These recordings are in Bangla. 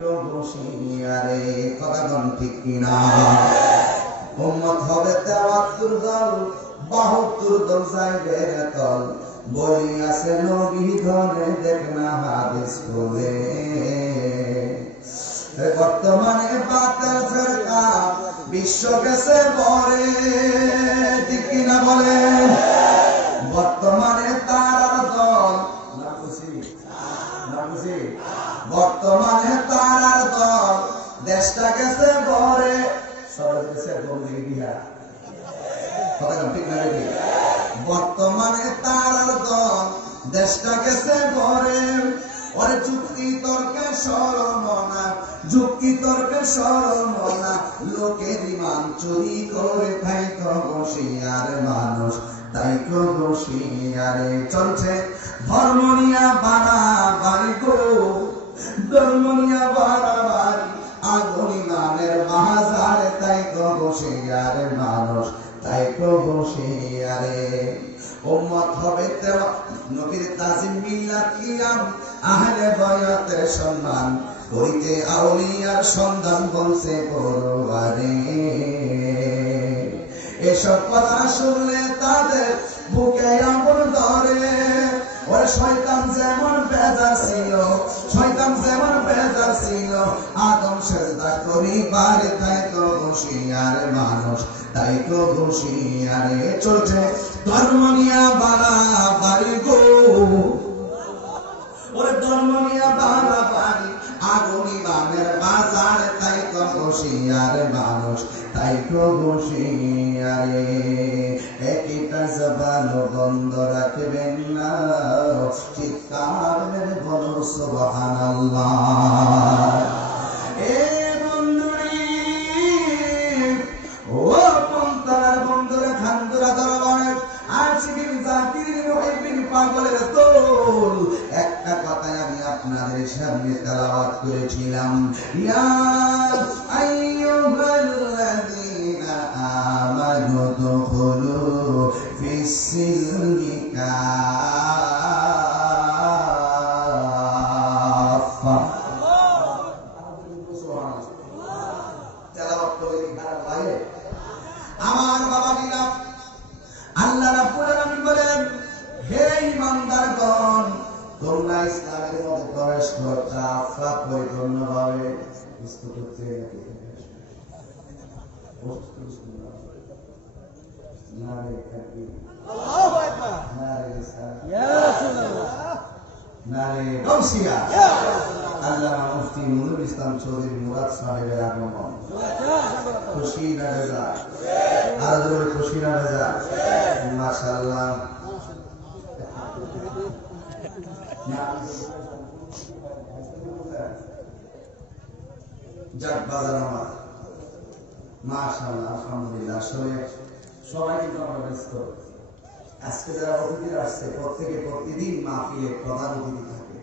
বসিয়ারে কথাগণ ঠিক কিনা? উম্মত হবে ৭৩ দল, ৭২ দল যাইবে তল, বলিয়াছে নবী ধনে দেখ না হাদিস খুলে। বর্তমানে বাতিল ফিরকা বিশ্ব গেছে ভরে, ঠিক কিনা বলে? বর্তমানে তারার দল, বর্তমানে তারার দল, দেশটা গেছে ভরে, সবাই গেছে বন্দী দিয়া। ঠিক না? বর্তমানে তারার দল, দেশটা গেছে ভরে। ওরে যুক্তি তর্কে সরল না, যুক্তি তর্কে সরল না, লোকের ইমান চুরি করে তাই তো বসিয়ার মানুষ, তাই তো বসিয়ারে চলছে ধর্ম নিয়া বাড়াবাড়ি গো, ধর্ম নিয়া বাড়াবাড়ি, আগুন ইমানের বাজারে, তাই তো বসিয়ারে মানুষ, তাই তো বসিয়ারে। উম্মত হবে নবীর তাজিম, মিল্লাত কিয়াম, আহলে বায়াতের সম্মান করিতে আউলিয়ার সন্ধান বলছে পরবারে। এসব কথা শুনলে তাদের বুকে আগুন ধরে। ওরে শয়তান যেমন বেজার ছিল, শয়তান যেমন বেজার ছিল, আদম সেজদা করিবারে, তাই তো বসিয়ার মানুষ, তাই তো বসিয়ারে চলছে ধর্ম নিয়া বাড়াবাড়ি গো, ওরে ধর্ম নিয়া বাড়াবাড়ি, আগুন ইমানের বাজারে, তাই তো বসিয়ার মানুষ, তাই তো বসিয়ারে। একটা জবান বন্ধ রাখবেন না, চিৎকার মেরে বলো সুবহানাল্লাহ। এ বন্ধুরি, ও পন্থার বন্ধুরা, খান্দুরা দরবারে আশিকিন জাকিরিন মুহিব্বিন পাগলের দল। একটা কথাই আমি আপনাদের সামনে তেলাওয়াত করেছিলাম, ইয়া আইয়ুহাল্লাযীনা আমানু দুখুলু ফিস-সিলমি কাফা। তেলাওয়াত করে কি খারাপ লাগে? আমার বাবাজিরা, আল্লাহ রাব্বুল আলামিন বলেন, হে ঈমানদারগণ, তোমরা ইসলামের মধ্যে প্রবেশ করো কাফা, পরিপূর্ণভাবে। বুঝতে করতে নারে তাকবীর, আল্লাহু আকবার, নারে সালাত, ইয়া রাসূলুল্লাহ, নারে গাউসিয়া, আল্লামা মুফতি নুরুল ইসলাম চৌধুরী মুরাদ সাহেবের আগমন। খুশি না বেজা? আর জোরে খুশি না বেজা? মাশাআল্লাহ। যাক বাজার আমার, মাশাআল্লাহ, আলহামদুলিল্লাহ। আসলে সবাই কিন্তু আমরা ব্যস্ত। আজকে যারা অতিথি আসছে, প্রত্যেকে প্রতিদিন মাহফিলে প্রধান অতিথি থাকে।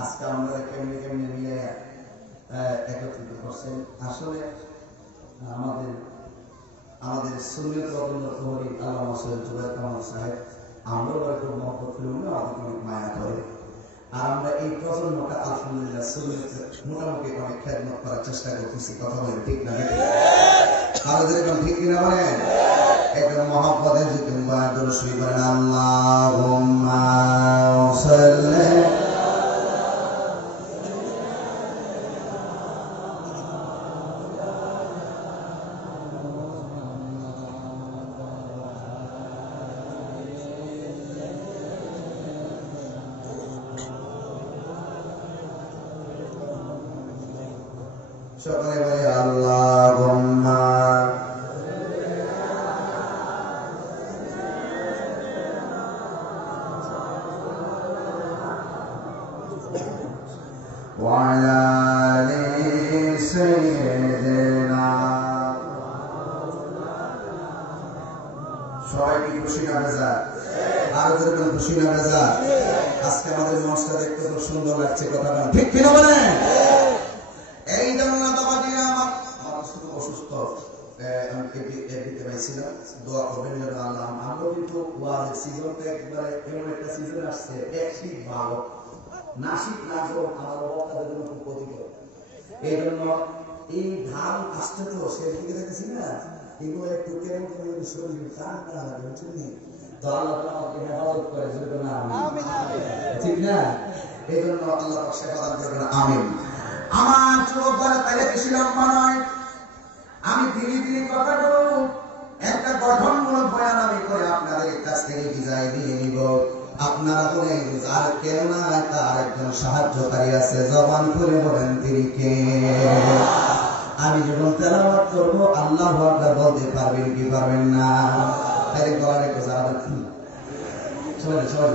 আজকে আমরা কেমনে কেমনে মিলে একত্রিত করছেন। আসলে আমাদের সুন্নিয়ত রবীন্দ্র প্রহরী আল্লামা সৈয়দ জুবায়ের কামাল সাহেব, আমরাও খুব মহব্বত করি, আমাদের অনেক মায়া করে। আর আমরা এই প্রজন্মটা আলহামদুলিল্লাহ সুন্নিয়ত মোটামুটি অনেক খেদমত করার চেষ্টা করতেছি। কথা বলে ঠিক না? আমাদের এখন ঠিক কিনা বলেন? একদম মহব্বতের যদি দরুদ শরীফ বলেন, আল্লাহুম্মা সাল্লি সকলে বলে আল্লাহুম্মা ওয়া আলা আলি সাইয়্যিদিনা। সবাই কি খুশি না বেজা? আর যেরকম খুশি না বেজা? আজকে আমাদের মঞ্চটা দেখতে খুব সুন্দর লাগছে। কথা ঠিক কিনা বলেন? এই জন্য বাবাজিরা, আমার শুধু অসুস্থ, দিতে পাইছিলাম, দোয়া করবেন যেন আল্লাহ। আমরা কিন্তু ওয়াজের সিজনটা একবারে এমন একটা সিজন আসছে, এক শীত ভালো, নাসিক না হোক আমার বক্তাদের জন্য খুব ক্ষতিকর। এই জন্য এই ধান আসতে তো সে দিকে দেখেছি না, এগুলো একটু কেমন করে শরীর ঠান্ডা লাগে, বুঝলি তো আল্লাহ আমাকে হেফাজত করে, ঠিক না? এই জন্য আল্লাহ হেফাজত করবেন, আমিন। আমার যুবক বলে তাহলে বেশি লম্বা নয়, আমি ধীরে ধীরে কথা বলব, একটা গঠনমূলক বয়ান আমি করে আপনাদের কাছ থেকে বিদায় দিয়ে নিব। আপনারা বলেন যার কেউ না তার একজন সাহায্যকারী আছে, জবান খুলে বলেন তিনি কে? আমি যখন তেলাওয়াত করব আল্লাহু আকবার বলতে পারবেন কি পারবেন না? তাই গলার একটু জানাবেন, সবাই সবাই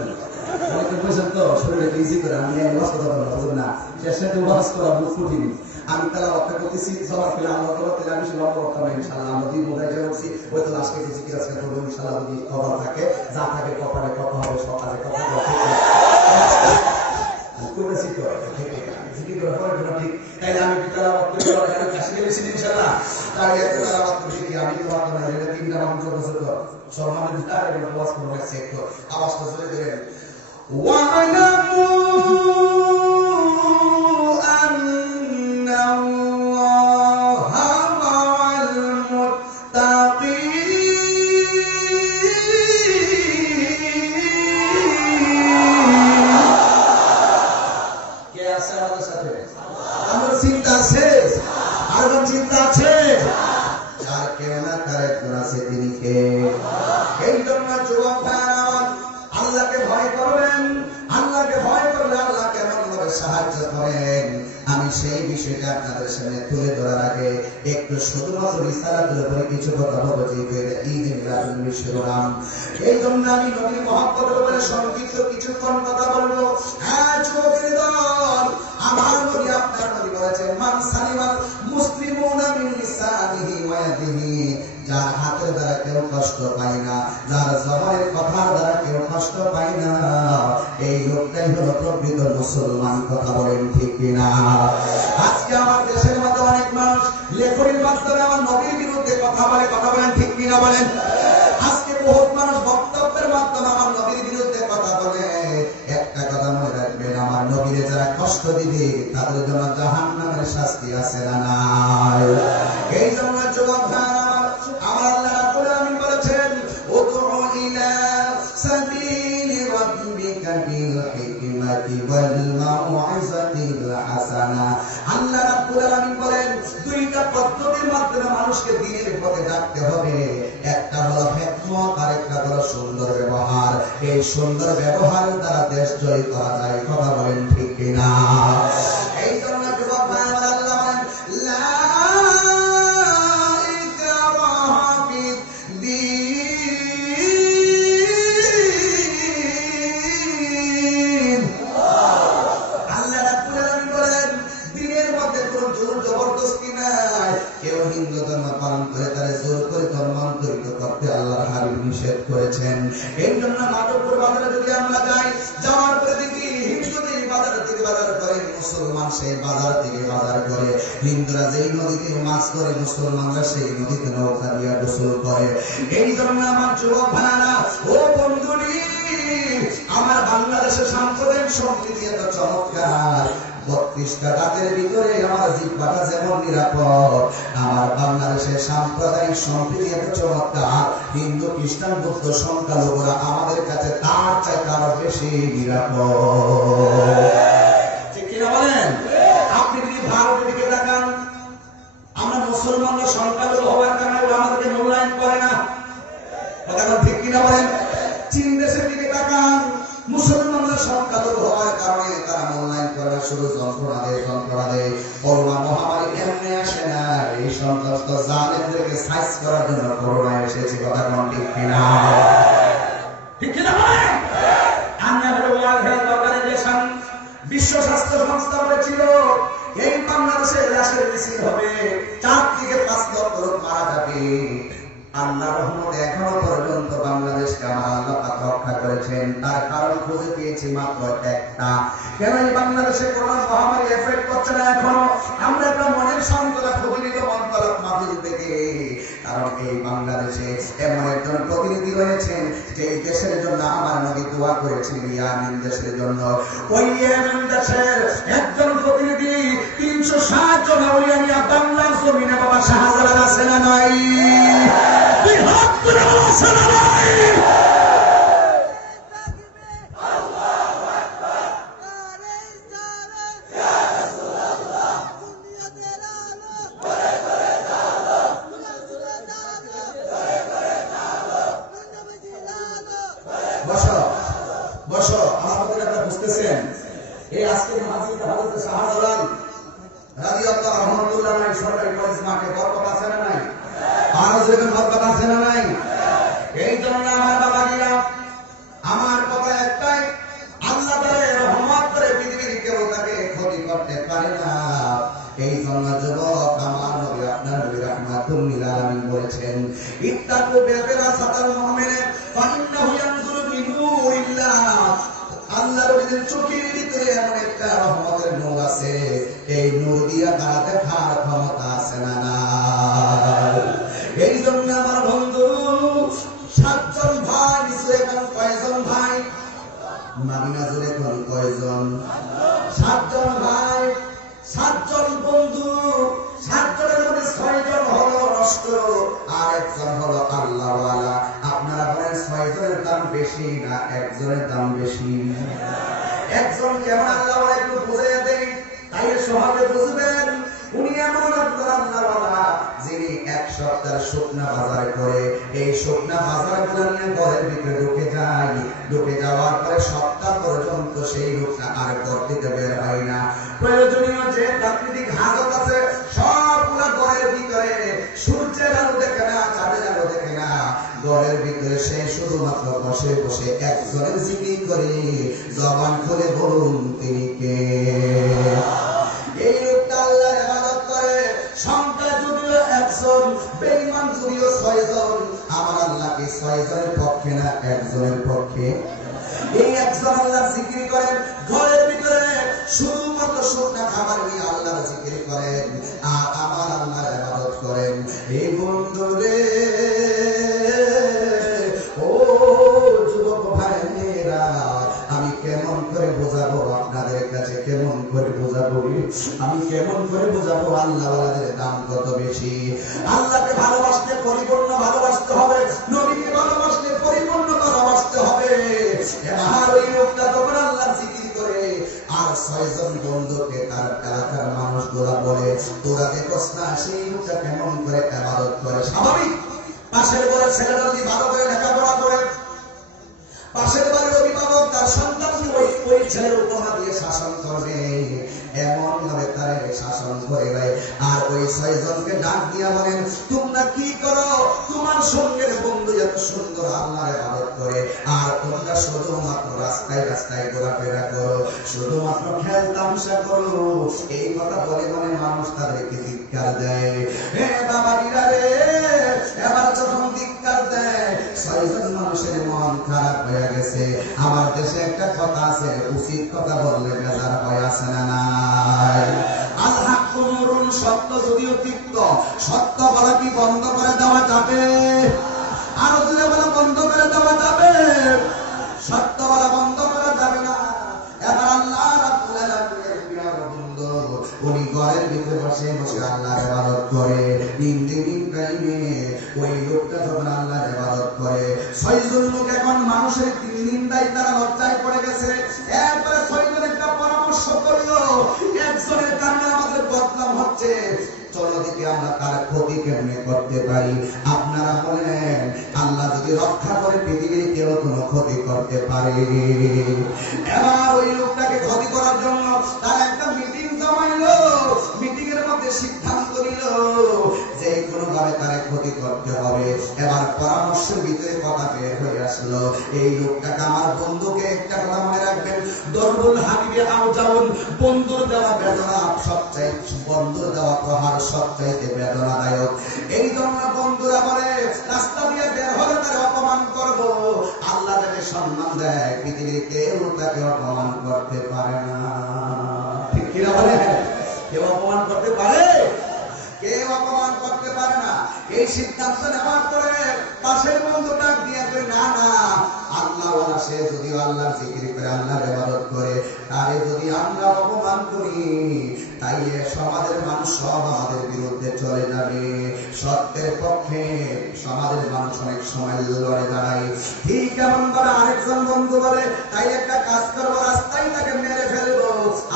অনেকে বলছেন তো শরীরে ইজি করে, আমি কথা বলবো না, শেষে তো ওয়াজ করা মুখ ফুটিনি। আমি তেলাওয়াত করতেছি, জবান খুলে আল্লাহ আকবার, তাহলে আমি শুধু লম্বা করতে হবে ইনশাআল্লাহ। আমরা দুই মোবাইল করছি, ওই তো লাস্টে কিছু কি আজকে করবো ইনশাআল্লাহ, যদি খবর থাকে যা থাকে কপালে কত হবে, সকালে কত হবে, করেছি তো ঠিক ঠিক। তাইলে আমি তেলাওয়াত করতে পারবো, আমি কাছে গেছি ইনশাআল্লাহ। তাই একটা তেলাওয়াত করছি কি আমি তো আপনার এটা 3টা মানুষ বছর তো সম্মানিত তার একটা ওয়াজ করব, চেক তো আওয়াজটা চলে দেবেন। واعلموا أن الله مع المتقين। কে আছে আমাদের সাথে? আমার চিন্তা শেষ, আর চিন্তা আছে, যার কেউ না তার একজন আছে, তিনি কে? এই জন্য যুবক ভাইরা আল্লাহকে ভয় করবেন, আল্লাহকে ভয় করলে আল্লাহ কেমন ভাবে সাহায্য করেন আমি সেই বিষয়টা আপনাদের সামনে তুলে ধরার আগে একটু শুধুমাত্র রিসালাতের উপরে কিছু কথা বলবো, যে ঈদ মিলাদুন শিরোনাম। এই জন্য আমি নবী মুহাম্মদের উপরে সংক্ষিপ্ত কিছুক্ষণ কথা বলবো। হ্যাঁ যুবকের দল, আমার নবী আপনার নবী বলেছেন মান সালিমাল মুসলিমুনা মিন লিসানিহি ওয়া ইয়াদিহি, যার হাতের দ্বারা কেউ কষ্ট পায় না, যার জবানের কথার দ্বারা কেউ কষ্ট পায় না, এই লোকটাই হলো প্রকৃত মুসলমান। কথা বলেন ঠিক কিনা? আজকে আমার দেশের মধ্যে অনেক মানুষ লেখনির মাধ্যমে আমার নবীর বিরুদ্ধে কথা বলে, কথা বলেন ঠিক কিনা বলেন? আজকে বহুত মানুষ বক্তব্যের মাধ্যমে আমার নবীর বিরুদ্ধে কথা বলে। একটা কথা মনে রাখবেন, আমার নবীরে যারা কষ্ট দিবে তাদের জন্য জাহান্নামের শাস্তি আছে না নাই? এই জন্য যুবক ভাইরা আমার আল্লাহ রাব্বুল আলামিন বলেছেন উদউ ইলা সাবিলি রাব্বিকা বিল হিকমাতি ওয়াল মাউইযাতিল হাসানা। আল্লাহ রাব্বুল আলামিন বলেন দুইটা পদ্ধতির মাধ্যমে মানুষকে দ্বীনের পথে ডাকতে হবে, একটা হলো হিকমত আর একটা হলো সুন্দর ব্যবহার। এই সুন্দর ব্যবহারের দ্বারা দেশ জয় করা যায়। কথা বলেন ঠিক কিনা? এই জন্য যুবক ভাইরা আল্লাহ বলেন লা হিন্দু ধর্ম পালন করে তারা জোর করে ধর্মান্তরিত করতে আল্লাহর হাবিব নিষেধ করেছেন। এই জন্য মাধবপুর বাজারে যদি আমরা যাই, যাওয়ার পরে দেখি হিন্দুদের বাজার থেকে বাজার করে, মুসলমান সেই বাজার থেকে বাজার করে। হিন্দুরা যেই নদীতে মাছ ধরে, মুসলমানরা সেই নদীতে নৌকা দিয়ে গোসল করে। এই জন্য আমার যুবক ভাইরা ও বন্ধুরি, আমার বাংলাদেশের সাম্প্রদায়িক সম্প্রীতি এত চমৎকার। 32টা দাঁতের ভিতরে আমার জিহ্বাটা যেমন নিরাপদ, আমার বাংলাদেশের সাম্প্রদায়িক সম্প্রীতি এত চমৎকার। হিন্দু খ্রিস্টান বৌদ্ধ সংখ্যালঘুরা আমাদের কাছে তার চাইতে আরো বেশি নিরাপদ। ঠিক কিনা বলেন? আপনি যদি ভারতের দিকে তাকান, আমরা মুসলমানরা সংখ্যালঘু হওয়ার কারণে আমাদেরকে মূল্যায়ন করে না। কথা ঠিক কিনা বলেন? চীন দেশের দিকে তাকান, মুসলমানরা সংখ্যালঘু হওয়ার কারণে তারা মূল্যায়ন করে না, শুধু যন্ত্রণা দেয়। করোনা মহামারী এমনি আসে না, এই সমস্ত জালেমদেরকে সাইজ করার জন্য করোনা এসেছে। কথা ঠিক কিনা? ঠিক কিনা বলেন? বিশ্ব স্বাস্থ্য সংস্থা বলেছিল এই বাংলাদেশে লাশের মিছিল হবে, 4 থেকে 5 লক্ষ লোক মারা যাবে। আল্লাহ রহমতে এখনো পর্যন্ত বাংলাদেশকে আমার আল্লাহ পাক রক্ষা করেছেন। তার কারণ খুঁজে পেয়েছি মাত্র একটা। কেন এই বাংলাদেশে করোনা মহামারী এফেক্ট করছে না এখনো? আমরা একটা মনের সংকল্প প্রতিনিধি মন্তলক মাহফিল থেকে, কারণ এই বাংলাদেশে এমন একজন প্রতিনিধি রয়েছেন যে এই দেশের জন্য আমার নবী দোয়া করেছেন, ইয়ামিন দেশের জন্য। ওই ইয়ামিন দেশের একজন প্রতিনিধি 300 360 জন আউলিয়া নিয়ে বাংলার জমিনে বাবা শাহজালাল আছে না নাই? দুই হাত তুলে বলো আছে না নাই? বসো, আমার কথা আপনারা বুঝতেছেন? এই আজকে মাহফিলটা হযরত শাহজালাল রাদিয়াল্লাহু রহমাতুল্লাহ আলাইহি সরকারি কলেজ মাঠে বরকত আছে না নাই? আর যেরকম বরকত আছে না নাই? এই জন্য আমার বাবাজিরা, আমার কথা একটাই, আল্লাহ তাআলা রহমত করে পৃথিবীর কেউ তাকে ক্ষতি করতে পারে না। এই জন্য যুবক, আমার নবী আপনার নবী রাহমাতুল লিল আলামিন বলেছেন, ইত্তাকু বিরাসাতাল মুমিন ফাইন্নাহু ইয়ানজুরু বিনুরিল্লাহ। আল্লাহর ওই চোখের ভিতরে এমন একটা রহমতের নূর আছে, এই নূর দিয়া তারা দেখার ক্ষমতা আছে না না? এই জন্য আমার বন্ধু, 7 জন ভাই নিচে এখন কয়জন ভাই? মাদিনা জুড়ে এখন কয়জন? 7 জন ভাই, 7 জন বন্ধু। 7 জনের মধ্যে 6 জন হলো নষ্ট, আর 1 জন হলো আল্লাহওয়ালা। আপনারা বলেন 6 জনের দাম বেশি না 1 জনের দাম বেশি? 1 জন কেমন আল্লাহওয়ালা একটু বুঝাইয়া দেই, তাই সহজে বুঝবেন। উনি এমন আল্লাহওয়ালা যিনি 1 সপ্তাহ শুকনা বাজার করে, এই শুকনা বাজার গুলো নিয়ে ঘরের ভিতরে ঢুকে যায়, ঢুকে যাওয়ার পরে সপ্তাহ পর্যন্ত সেই লোকটা আর ঘর থেকে বের হয় না। প্রয়োজনীয় যে প্রাকৃতিক হাজত আছে সবগুলা ঘরের ভিতরে, সূর্যের আলো দেখে না, চাঁদের আলো দেখে না, ঘরের ভিতরে সে শুধুমাত্র বসে বসে একজনের জিকির করে। জবান খুলে বলুন তিনি কে? এই লোকটা আল্লাহর ইবাদত করে। সংখ্যা যদিও 1 জন, বেঈমান যদিও 6 জন, আমার আল্লাহকে 6 জনের পক্ষে না 1 জনের পক্ষে। এই 1 জন আল্লাহর জিকির করেন, ঘরের ভিতরে শুধুমাত্র শুকনা খাবার নিয়ে আল্লাহর জিকির করেন, আর আমার আল্লাহর ইবাদত করেন। এই বন্ধু রে, ও যুবক ভাইরা, আমি কেমন করে বোঝাবো আপনাদের কাছে? কেমন করে বোঝাবো? আমি কেমন করে বোঝাবো আল্লাহওয়ালাদের দাম কত বেশি? আল্লাহকে ভালোবাসতে পরিপূর্ণ ভালোবাসতে হবে, নবীকে ভালোবাসতে পরিপূর্ণ ভালোবাসতে হবে। এবার ওই লোকটা যখন আল্লাহর জিকির করে আর 6 জন বন্ধুকে তার এলাকার মানুষগুলা বলে, তোরা দেখোস না সেই লোকটা কেমন করে ইবাদত করে? স্বাভাবিক, পাশের ঘরের ছেলেটা যদি ভালো করে লেখাপড়া করে, পাশের বাড়ির অভিভাবক তার সন্তানকে ওই ছেলের উপমা দিয়ে শাসন করবে, এমন ভাবে তারা শাসন করে দেয়। আর ওই 6 জনকে ডাক দিয়া বলেন, তোমরা কি করো? তোমার সঙ্গের বন্ধু এত সুন্দর আল্লাহর ইবাদত করে, আর তোমরা শুধুমাত্র রাস্তায় রাস্তায় ঘোরাফেরা করো, শুধুমাত্র খেল তামাশা করো। এই কথা বলে বলে মানুষ তাদেরকে ধিক্কার দেয়। হে বাবাজিরা রে, এবার যখন ধিক্কার দেয়, 6 জন মানুষের মন খারাপ হয়ে গেছে। আমার দেশে একটা কথা আছে, উচিত কথা বললে বেজার হয়, আছে না নাই? আল্লাহ কুমরুন, সত্য যদিও তিক্ত, সত্য বলা কি বন্ধ করে দেওয়া যাবে? আরো দূরে বলা বন্ধ করে দেওয়া যাবে? সত্য বলা বন্ধ করা যাবে না। এবার আল্লাহ রাব্বুল আলামিনের প্রিয় বন্ধু, উনি ঘরের ভিতরে বসে বসে আল্লাহর ইবাদত করে। দিন টাইমে ওই লোকটা যখন আল্লাহর ইবাদত করে, 6 জন লোক এখন মানুষের নিন্দায় তারা লজ্জায় পড়ে গেছে। এরপরে 6 জন একটা পরামর্শ করলো, একজনের কারণে আমাদের বদনাম হচ্ছে, চলো দেখি আমরা তার ক্ষতি কেমনে করতে পারি। আপনারা বলেন, আল্লাহ যদি রক্ষা করে পৃথিবীর কেউ কোনো ক্ষতি করতে পারে? এবার ওই লোকটাকে ক্ষতি করার জন্য তারা একটা মিটিং জমাইলো। মিটিং এর মধ্যে সিদ্ধান্ত নিল যে কোনো ভাবে তারে ক্ষতি করতে হবে। এবার পরামর্শের ভিতরে কথা বের হয়ে আসলো, এই লোকটাকে, আমার বন্ধুকে একটা কথা মনে রাখবেন, দরবুল হাবিবে আউজাউন, বন্ধুর দেওয়া বেদনা সবচাইতে, বন্ধুর দেওয়া প্রহার সবচাইতে বেদনাদায়ক। এই জন্য বন্ধুরা বলে, রাস্তা দিয়ে বের হলে তার অপমান করব। আল্লাহ তাকে সম্মান দেয়, পৃথিবীর কেউ তাকে অপমান করতে পারে না। ঠিক কিনা বলে? কেউ অপমান করতে পারে? কেউ অপমান করতে পারে না। এই সিদ্ধান্ত নেওয়ার পরে পাশের বন্ধু ডাক দিয়ে না না, আল্লাহ ওরা সে যদি আল্লাহর জিকির করে আল্লাহর ইবাদত করে, তারে যদি আমরা অপমান করি তাইলে সমাজের মানুষ সব আমাদের বিরুদ্ধে চলে যাবে। সত্যের পক্ষে সমাজের মানুষ অনেক সময় লড়ে দাঁড়ায়। ঠিক এমন করে আরেকজন বন্ধু বলে তাই একটা কাজ করবো, রাস্তায় তাকে মেরে ফেলবো।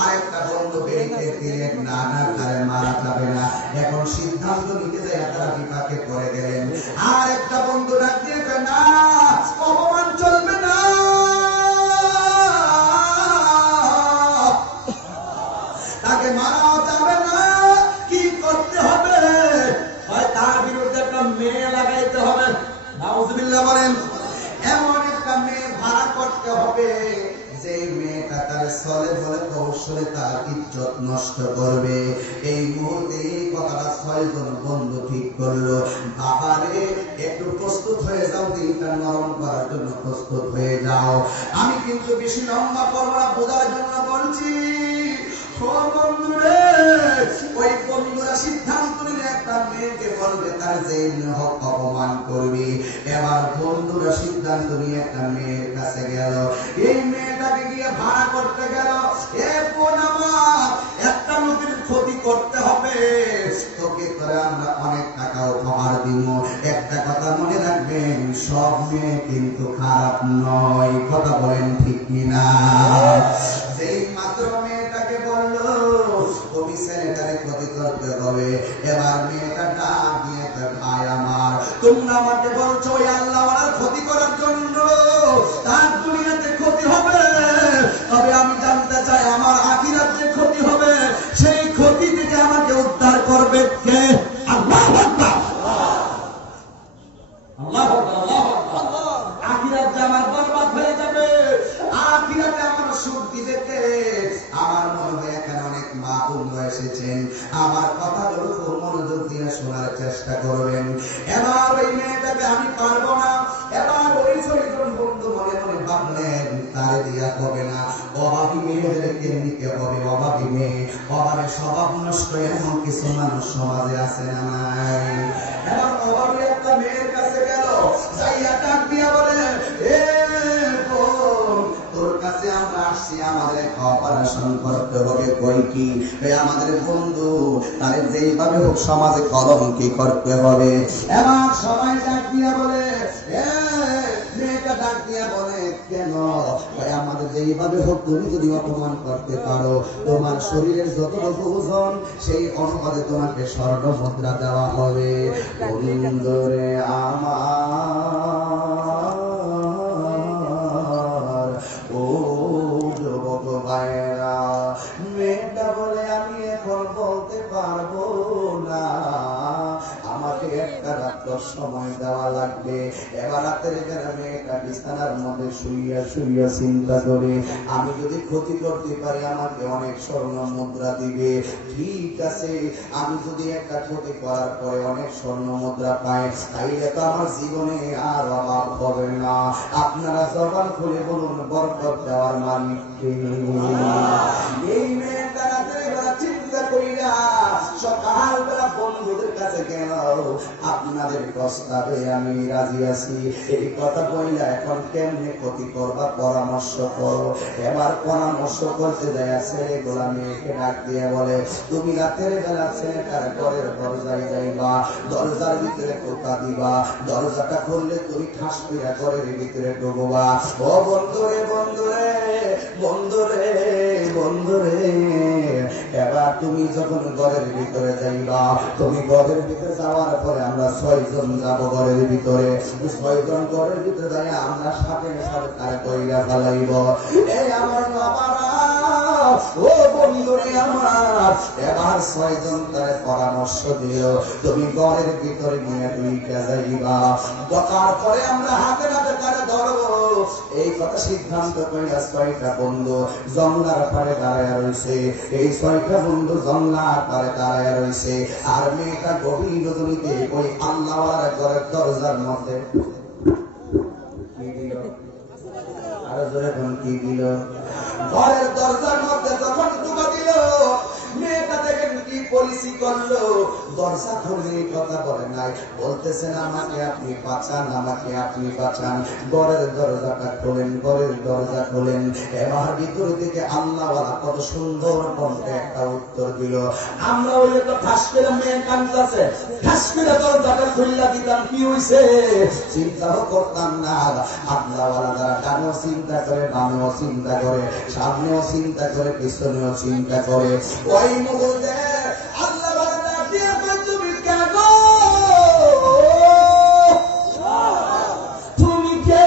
আরেকটা বন্ধু বেরিয়ে দিলে না না, তারে মারা যাবে না। এখন সিদ্ধান্ত নিতে যায় তারা বিপাকে পড়ে গেলেন। আর একটা বন্ধু ডাক দিয়ে না, অপমান চলবে না, তাকে মারাও যাবে না। কি করতে হবে? হয় তার বিরুদ্ধে একটা মেয়ে লাগাইতে হবে, নাউজুবিল্লাহ বলেন, এমন একটা মেয়ে ভাড়া করতে হবে যে মেয়েটা তার স্থলে বলে কৌশলে তার ইজ্জত নষ্ট করবে। এই মুহূর্তে এই কথাটা 6 জন বন্ধু ঠিক করলো। বাবারে একটু প্রস্তুত হয়ে যাও, দিনটা নরম করার জন্য প্রস্তুত হয়ে যাও। আমি কিন্তু বেশি লম্বা করবো না, বোঝার জন্য বলছি। ওই বন্ধুরা সিদ্ধান্ত নিলে একটা মেয়েকে বলবে তার যে হক অপমান করবি। এবার বন্ধুরা সিদ্ধান্ত নিয়ে একটা মেয়ের কাছে গেল, এই মেয়েটাকে গিয়ে ভাড়া করতে গেল। এ বোন আমার, একটা লোকের ক্ষতি করতে হবে, তোকে করে আমরা অনেক টাকা উপহার দিব। একটা কথা মনে রাখবেন, সব মেয়ে কিন্তু খারাপ নয়। কথা বলেন ঠিক কিনা? যেই মাত্র মেয়েটাকে বললো তুমি ছেলেটাকে ক্ষতি করতে হবে, এবার মেয়েটা ডাক দিয়ে ভাই আমার, তোমরা আমাকে বলছো ওই আল্লাহওয়ালার ক্ষতি করার জন্য, তার দুনিয়াতে ক্ষতি হবে, তবে আমি জানতে চাই আমার আখিরাতে ক্ষতি হবে। সেই ক্ষতি থেকে আমাকে উদ্ধার করবে কে? আল্লাহ আকবার, আল্লাহ আকবার। আখিরাতে আমার বরবাদ হয়ে যাবে, আখিরাতে আমার সুখ দিবে কে? আমার মনে হয় এখানে অনেক মা বোনরা এসেছেন, আমার কথাগুলো খুব মনোযোগ দিয়ে শোনার চেষ্টা করবেন। এবার ওই মেয়েটাকে আমি পারবো না। এবার ওই 6 জন বন্ধু মনে মনে ভাবলেন তারে দিয়া হবে না, অভাবী মেয়েদেরকে নিতে হবে। অভাবী মেয়ে, অভাবে স্বভাব নষ্ট এমন কিছু মানুষ সমাজে আছে না নাই? এবার অভাবী একটা মেয়ের কাছে গেল, যাইয়া ডাক দিয়া বলে এ তোর কাছে আমরা আসছি, আমাদের অপারেশন করতে হবে। কই কি? আমাদের বন্ধু তারে যেইভাবে হোক সমাজে কলঙ্কি করতে হবে। এবার সবাই ডাক দিয়া বলে, মেয়েটা ডাক দিয়া বলে কেন? আমাদের যেইভাবে হোক তুমি যদি অপমান করতে পারো, তোমার শরীরের যতটুকু ওজন সেই অনুপাতে তোমাকে স্বর্ণ মুদ্রা দেওয়া হবে। বন্ধুরে আমার, ও যুবক ভাইরা, মেয়েটা বলে আমি এখন বলতে পারবো না, আমাকে একটা রাত্র সময় দেওয়া লাগবে। এবার রাতের বেলা মেয়েটা বিছানার মধ্যে শুইয়া শুইয়া চিন্তা করে, আমি যদি ক্ষতি করতে পারি আমাকে অনেক স্বর্ণ মুদ্রা দিবে। ঠিক আছে, আমি যদি একটা ক্ষতি করার পরে অনেক স্বর্ণ মুদ্রা পাই, তাইলে তো আমার জীবনে আর অভাব হবে না। আপনারা জবান খুলে বলুন, বরকত দেওয়ার মালিক কে? এই মেয়েটা রাতের বেলা চিন্তা করিয়া সকালবেলা বন্ধুদের কাছে গেল, আপনাদের প্রস্তাবে আমি রাজি আছি, এই কথা বললে এখন কেমনে ক্ষতি করবা পরামর্শ করো। এবার পরামর্শ করতে যায় ছেলেগুলা মেয়েকে ডাক দিয়ে বলে, তুমি রাতের বেলা ছেলেটার ঘরের দরজায় যাইবা, দরজার ভিতরে টোকা দিবা, দরজাটা খুললে তুমি ঠাস কইরা ঘরের ভিতরে ঢুকবা। ও বন্ধুরে বন্ধুরে বন্ধুরে বন্ধুরে, এবার তুমি যখন ঘরের ভিতরে যাইবা, তুমি ঘরের ভিতরে যাওয়ার পরে আমরা 6 জন যাবো ঘরের ভিতরে। 6 জন ঘরের ভিতরে যাই, আমরা সাথে সাথে তার কইরা ফেলাইব। এই আমার বাবারা, ও বন্ধুরে আমার, এবার 6 জন তার পরামর্শ দিল, তুমি ঘরের ভিতরে নিয়ে দুইটা যাইবা, তারপরে আমরা হাতে হাতে তারা ধরবো। এই কথা সিদ্ধান্ত কইরা 6টা বন্ধু জঙ্গলার পাড়ে দাঁড়ায় রয়েছে। এই 6টা বন্ধু জঙ্গলার পাড়ে দাঁড়ায় রয়েছে, আর মেয়েটা গভীর রজনীতে ওই আল্লাহওয়ালার ঘরের দরজার মধ্যে আরো জোরে কোন কি দিল, ঘরের দরজার মধ্যে যখন ঢুকা দিল, মেয়েটা দেখেন কি পলিসি করলো, দরজা খুলে কথা বলে নাই, বলতেছেন আমাকে আপনি বাঁচান, আমাকে আপনি বাঁচান, ঘরের দরজাটা খোলেন, ঘরের দরজা খোলেন। এবার ভিতর থেকে আল্লাহওয়ালা কত সুন্দর কণ্ঠে একটা উত্তর দিল। আমরা ওই তো ঠাস করে মেয়ে কাঁদতেছে, ঠাস করে দরজাটা খুললা দিতাম, কি হইছে চিন্তাও করতাম না। আল্লাহওয়ালা যারা ডানেও চিন্তা করে, বামেও চিন্তা করে, সামনেও চিন্তা করে, পিছনেও চিন্তা করে। ওই মুহূর্তে আল্লাহওয়ালা ডাক দিয়ে কয়, তুমি কেন, তুমি কে?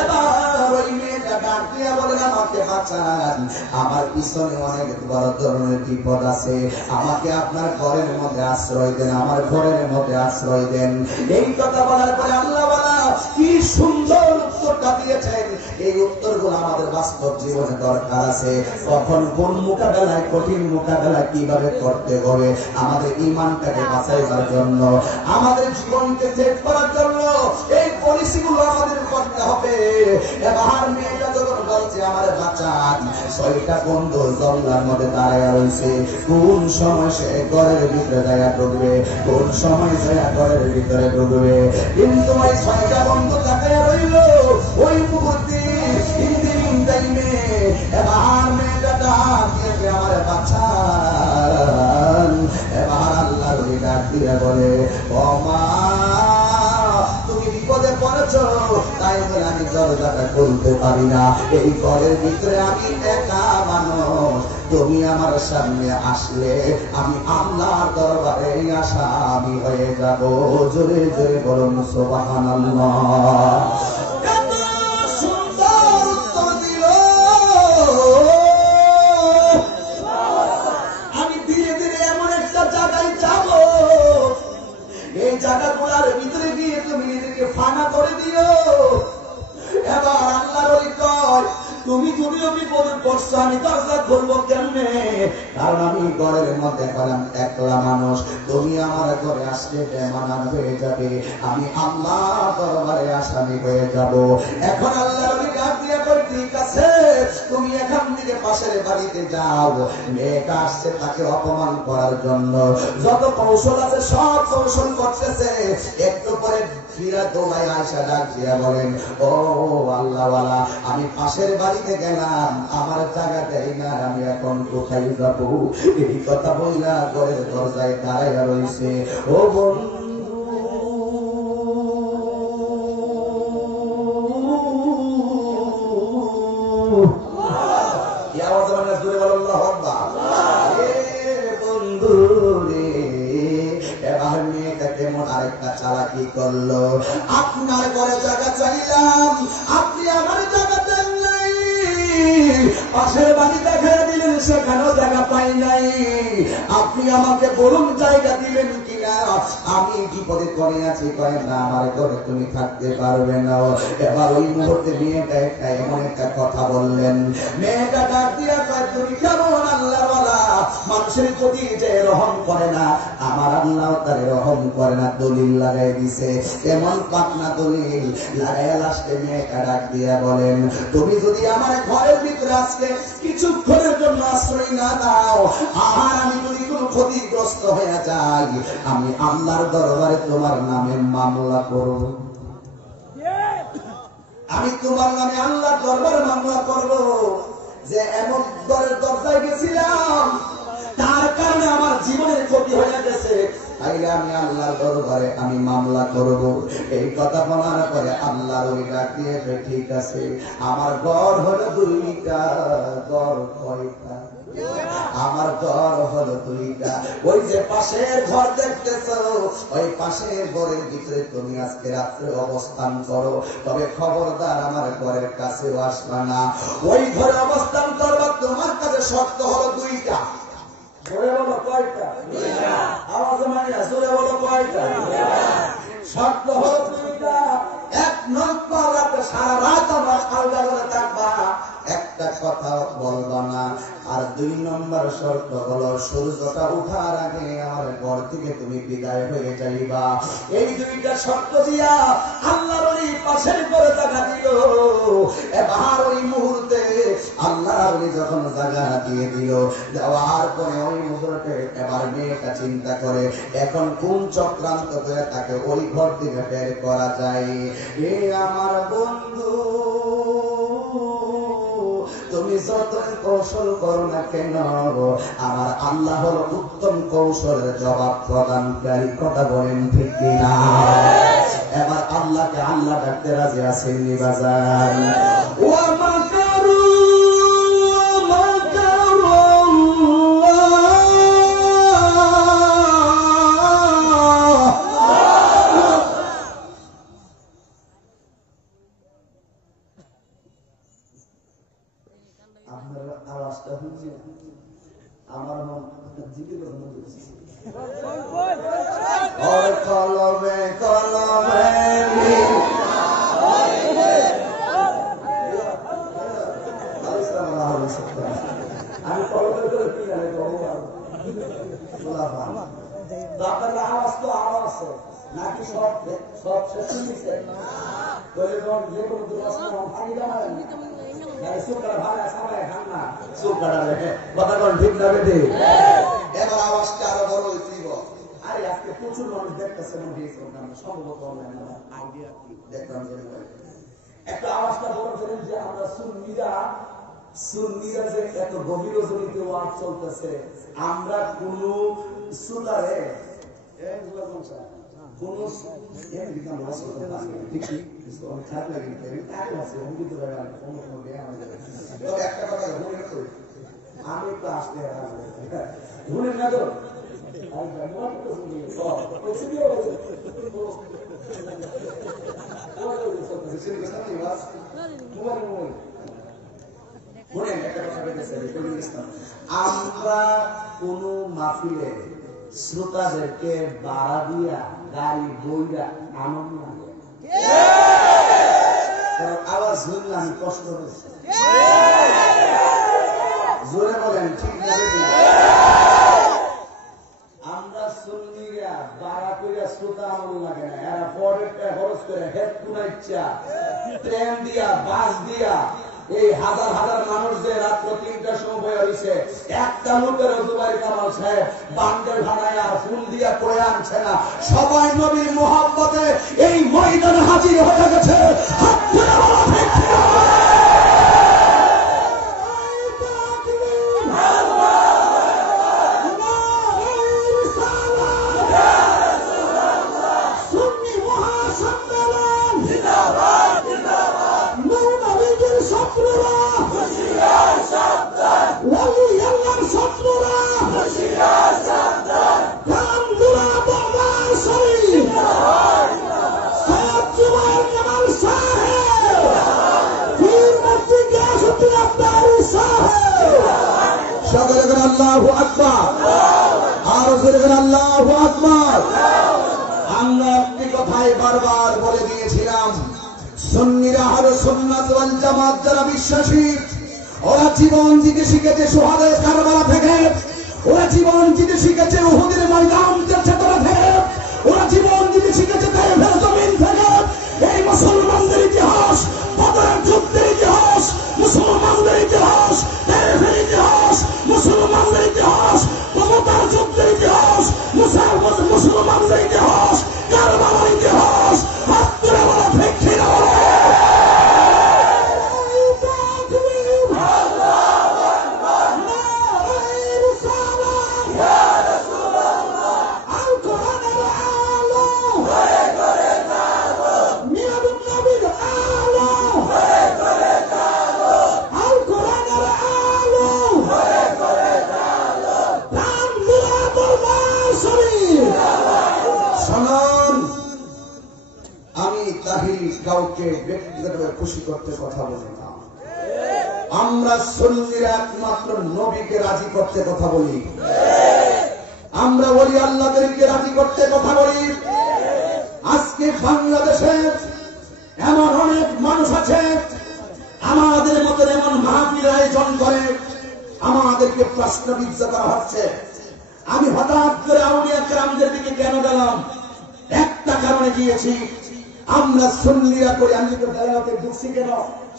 এবার ওই মেয়েটা ডাক দিয়ে বলেন, আমাকে বাঁচান, আমার পিছনে অনেক বড় ধরনের বিপদ আছে, আমাকে আপনার ঘরের মধ্যে আশ্রয় দেন, আমার ঘরের মধ্যে আশ্রয় দেন। এই কথা বলার পরে আল্লাহওয়ালা কি সুন্দর উত্তরটা দিয়েছেন। এই উত্তরগুলো আমাদের বাস্তব জীবনে দরকার আছে। কখন কোন মোকাবেলায়, কঠিন মোকাবেলায় কিভাবে করতে হবে, আমাদের ঈমানটাকে বাঁচাইবার জন্য, আমাদের জীবনকে সেট করার জন্য এই পলিসিগুলো আমাদের করতে হবে। এবার মেয়েটা যখন বলছে আমার বাঁচান, 6টা বন্ধু জল্লার মধ্যে দাঁড়ায় রয়েছে। কোন সময় সে ঘরের ভিতরে দাঁড়া ঢুকবে, কোন সময় সে ঘরের ভিতরে ঢুকবে, কিন্তু ওই 6টা বন্ধু দাঁড়ায় রইল। ওই মুহূর্তে এবার মেয়েটা ডাক দিয়ে আমার বাঁচান। এবার আল্লাহ ডাক দিয়ে বলে, ও মা, তুমি বিপদে পড়েছ, তাই বলে আমি দরজাটা খুলতে পারি না, এই ঘরের ভিতরে আমি একা মানুষ, তুমি আমার সামনে আসলে আমি আল্লাহর দরবারে আসামি হয়ে যাব। জোরে জোরে বলুন সুবহানাল্লাহ। আমি ধীরে ধীরে এমন একটা জায়গায় যাব, এই জায়গাগুলোর ভিতরে গিয়ে তুমি নিজেকে ফানা করে দিও। এবার আল্লাহর ওলি কয়, তুমি যদিও বিপদে পড়ছো, আমি দরজা খুলবো কেমনে? কারণ আমি ঘরের মধ্যে গেলাম একলা মানুষ, তুমি আমার ঘরে আসলে বেমানান হয়ে যাবে, আমি আল্লাহ দরবারে আসামি হয়ে যাব। এখন আল্লাহর ওলি ডাক দিয়া কই, ঠিক আছে, তুমি এখান থেকে পাশের বাড়িতে যাও। মেয়েটা আসছে তাকে অপমান করার জন্য, যত কৌশল আছে সব কৌশল করতেছে। একটু পরে ফিরা দৌড়ায় আয়সা ডাক দিয়া বলেন, ও আল্লাহওয়ালা, আমি পাশের বাড়িতে গেলাম, আমার জায়গা দেয় না, আমি এখন কোথায় যাব? এই কথা বইলা ঘরের দরজায় দাঁড়াইয়া রয়েছে। ও বন্ধু, জোরে বলো আল্লাহু আকবার। বন্ধু রে, এবার মেয়েটা কেমন আরেকটা চালাকি করলো। আপনার ঘরে জায়গা চাইলাম, আপনি আমার জায়গা দেন নাই, পাশের বাড়ি দেখা দিলেন, সেখানেও জায়গা পাই নাই, আপনি আমাকে বলুন জায়গা দিলেন কিনা, আমি বিপদে পড়ে আছি, কয় না আমার ঘরে তুমি থাকতে পারবে না। এবার ওই মুহূর্তে মেয়েটা একটা এমন একটা কথা বললেন, মেয়েটা ডাক দিয়া কয়, তুমি কেমন আল্লাহওয়ালা, মানুষের প্রতি যে রহম করে না, আমার আল্লাহ তার রহম করে না। দলিল লাগাই দিছে, এমন পাকনা দলিল লাগাইয়া লাস্টে মেয়েটা ডাক দিয়া বলেন, তুমি যদি আমার ঘরের ভিতরে আজকে কিছুক্ষণের জন্য আশ্রয় না দাও, আর আমি যদি কোনো ক্ষতিগ্রস্ত হয়ে যাই, আমি আল্লাহর দরবারে তোমার নামে মামলা করব, আমি তোমার নামে আল্লাহর দরবারে মামলা করব যে এমন ঘরের দরজায় গেছিলাম, তার কারণে আমার জীবনের ক্ষতি হয়ে গেছে, তাইলে আমি আল্লাহর দরবারে আমি মামলা করব। এই কথা বলার পরে আল্লাহর ওই ডাক দিয়েছে, ঠিক আছে, আমার ঘর হলো 2টা, ঘর কয়টা? আমার ঘর হলো 2টা। ওই যে পাশের ঘর দেখতেছ, ওই পাশের ঘরের ভিতরে তুমি আজকে রাত্রে অবস্থান করো, তবে খবরদার আমার ঘরের কাছেও আসবা না। ওই ঘরে অবস্থান করবা, তোমার কাছে শর্ত হলো 2টা। জোরে বলো কয়টা? আওয়াজ মানে না, জোরে বলো কয়টা? শর্ত হলো 2টা। 1 নম্বর, সারা রাত আমার আলাদা করে থাকবা, একটা কথা বলবা না। আর 2 নম্বর শর্ত হলো, সূর্যটা উঠার আগে আমার ঘর থেকে তুমি বিদায় হয়ে যাইবা। এই দুইটা শর্ত দিয়া আল্লাহর ওই পাশের করে জায়গা দিল। এবার ওই মুহূর্তে আল্লাহর ওই যখন জায়গা দিয়ে দিল, দেওয়ার পরে ওই মুহূর্তে এবার মেয়েটা চিন্তা করে এখন কোন চক্রান্ত করে তাকে ওই ঘর থেকে বের করা যায়। এ আমার বন্ধু, তুমি যতই কৌশল করো না কেন, আমার আল্লাহ হল উত্তম কৌশলের জবাব প্রদানকারী। কথা বলেন ঠিক কিনা? এবার আল্লাহকে আল্লাহ ডাকতে রাজি আছেন নি বাজার? ওয়া মাকারু আমার মন জিজ্ঞেস কলমে কলমে আমি কলমে করে কি জানি আপনার আওয়াজ তো আওয়াজ আছে নাকি সব সব শেষ হয়েছে? যে কোনো এবার আওয়াজটা আরো বড় হয়েছিল। আরে আজকে প্রচুর মানুষ দেখতেছে সম্ভবত আইডিয়া দেখতাম একটা আওয়াজটা বলেছিলেন যে আমরা সুন্নিরা যে এত গভীর জনিত ওয়াজ চলতেছে, আমরা কোন সুলারে কোন একটা কথা আমি তো আসতে ভুলে না তো আমরা কোন মাহফিলে শ্রোতাদেরকে বাড়া দিয়া গাড়ি বইরা আনন্দ না, কারণ আওয়াজ শুনলে আমি কষ্ট হচ্ছে। জোরে বলেন ঠিক না? আমরা সুন্নিরা বাড়া কইরা শ্রোতা আনন্দ লাগে না, এরা পরেরটা খরচ করে হেডফোন ইচ্ছা ট্রেন দিয়া বাস দিয়া এই হাজার হাজার মানুষ যে রাত্র 3টার সময় বয়ে হয়েছে, একটা লোকের জুবাইর কামাল সাহেব বান্ডেল ভাড়ায় আর ফুল দিয়া করে আনছে না। সবাই নবীর মোহাব্বতে এই ময়দানে হাজির হয়ে গেছে। আল্লাহু আকবার, আর আল্লাহু আকবার। আমরা একটি কথাই বারবার বলে দিয়েছিলাম, সুন্নিরা হলো সুন্নাত ওয়াল জামাত যারা বিশ্বাসী, ওরা জীবন দিতে শিখেছে শুহাদায়ে কারবালা থেকে, ওরা জীবন দিতে শিখেছে উহুদের ময়দান চেতনা থেকে, ওরা জীবন দিতে শিখেছে তায়েফের জমিন থেকে। এই মুসলমানদের ইতিহাস, বদরের যুদ্ধের ইতিহাস, মুসলমানদের ইতিহাস, তায়েফের ইতিহাস, মুসলমানদের ইতিহাস, মমতার যুদ্ধের ইতিহাস, মুসলমানদের ইতিহাস, কারবালার ইতিহাস। হাত তুলে বলা ঠিক কিনা? কাউকে ব্যক্তিগতভাবে খুশি করতে কথা বলি না, আমরা সুন্নিরা একমাত্র নবীকে রাজি করতে কথা বলি, আমরা বলি আল্লাহদেরকে রাজি করতে কথা বলি। আজকে বাংলাদেশে এমন অনেক মানুষ আছে আমাদের মতন এমন মাহফিল আয়োজন করে আমাদেরকে প্রশ্নবিদ্ধ করা হচ্ছে। আমি হঠাৎ করে আউলিয়া গ্রামদের দিকে কেন গেলাম? একটা কারণে গিয়েছি, আমরা সুন্নিরা করি। আমি তো বেলাতে ঢুকছি কেন,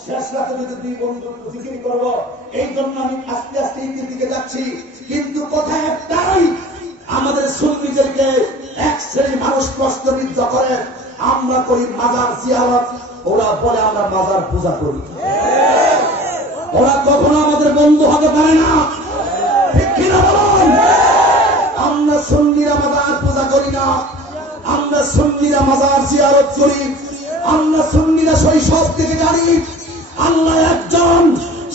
শেষ রাতে যদি দুই বন্ধু জিকির করবো, এই জন্য আমি আস্তে আস্তে ঈদের দিকে যাচ্ছি। কিন্তু কথা একটাই, আমাদের সুন্নিদেরকে এক শ্রেণী মানুষ প্রশ্নবিদ্ধ করে, আমরা করি মাজার জিয়ারত, ওরা বলে আমরা মাজার পূজা করি। ওরা কখনো আমাদের বন্ধু হতে পারে না, ঠিক কিনা বলুন? আমরা সুন্নিরা মাজার পূজা করি না, আমরা সুন্নিরা মাজার জিয়ারত করি। আমরা সুন্নিরা শৈশব থেকে জানি আল্লাহ একজন,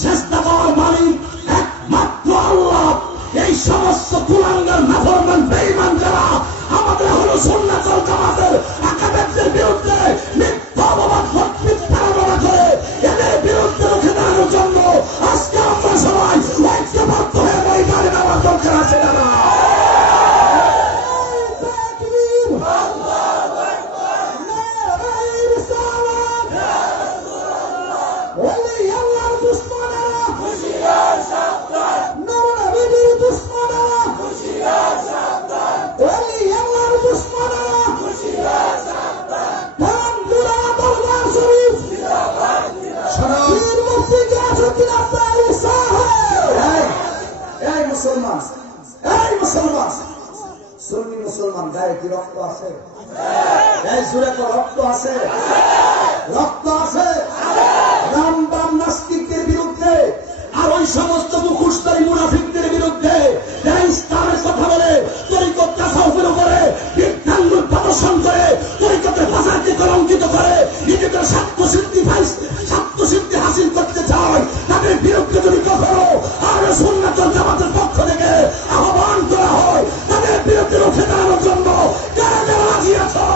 শেষদার মালিক একমাত্র আল্লাহ। এই সমস্ত কুলাঙ্গার নাফরমান বেঈমান যারা আমাদের হলো সুন্নাত ওয়াল জামাতের আকাবেরদের বিরুদ্ধে মিথ্যা অপবাদ করে, এদের বিরুদ্ধে রুখে দাঁড়ানোর জন্য আজকে আমরা সবাই ঐক্যবদ্ধ হয়ে ময়দানে নামার দরকার আছে না? সুন্নি মুসলমান গায়ে কি রক্ত আছে? এই সুরে তো রক্ত আছে, রক্ত আছে। রাম বাম নাস্তিকদের বিরুদ্ধে আর ওই সমস্ত মুখোশধারী মুনাফিকদের বিরুদ্ধে যারা ইসলামের কথা বলে, তরিকত তাসাউফের উপরে বিভ্রান্তি প্রদর্শন করে, তরিকতের ভাষাকে কলঙ্কিত করে, নিজেদের স্বার্থসিদ্ধি হাসিল করতে চায়, তাদের বিরুদ্ধে যদি কখনো আর সুন্নাত ওয়াল জামাতের পক্ষ থেকে আহ্বান করা হয়, তাদের বিরুদ্ধে রুখে দাঁড়ানোর জন্য যারা যারা রাজি আছো,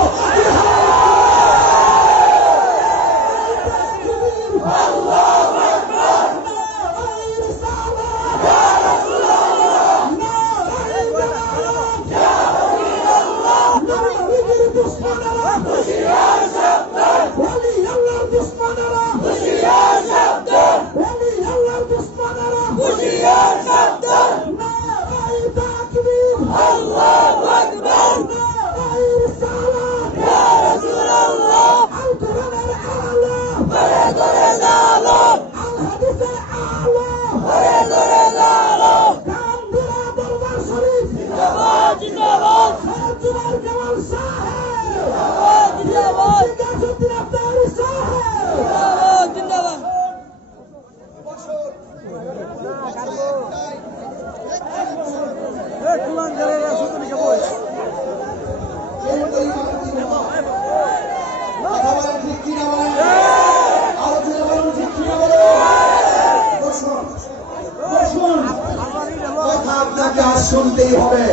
শুনতেই হবে।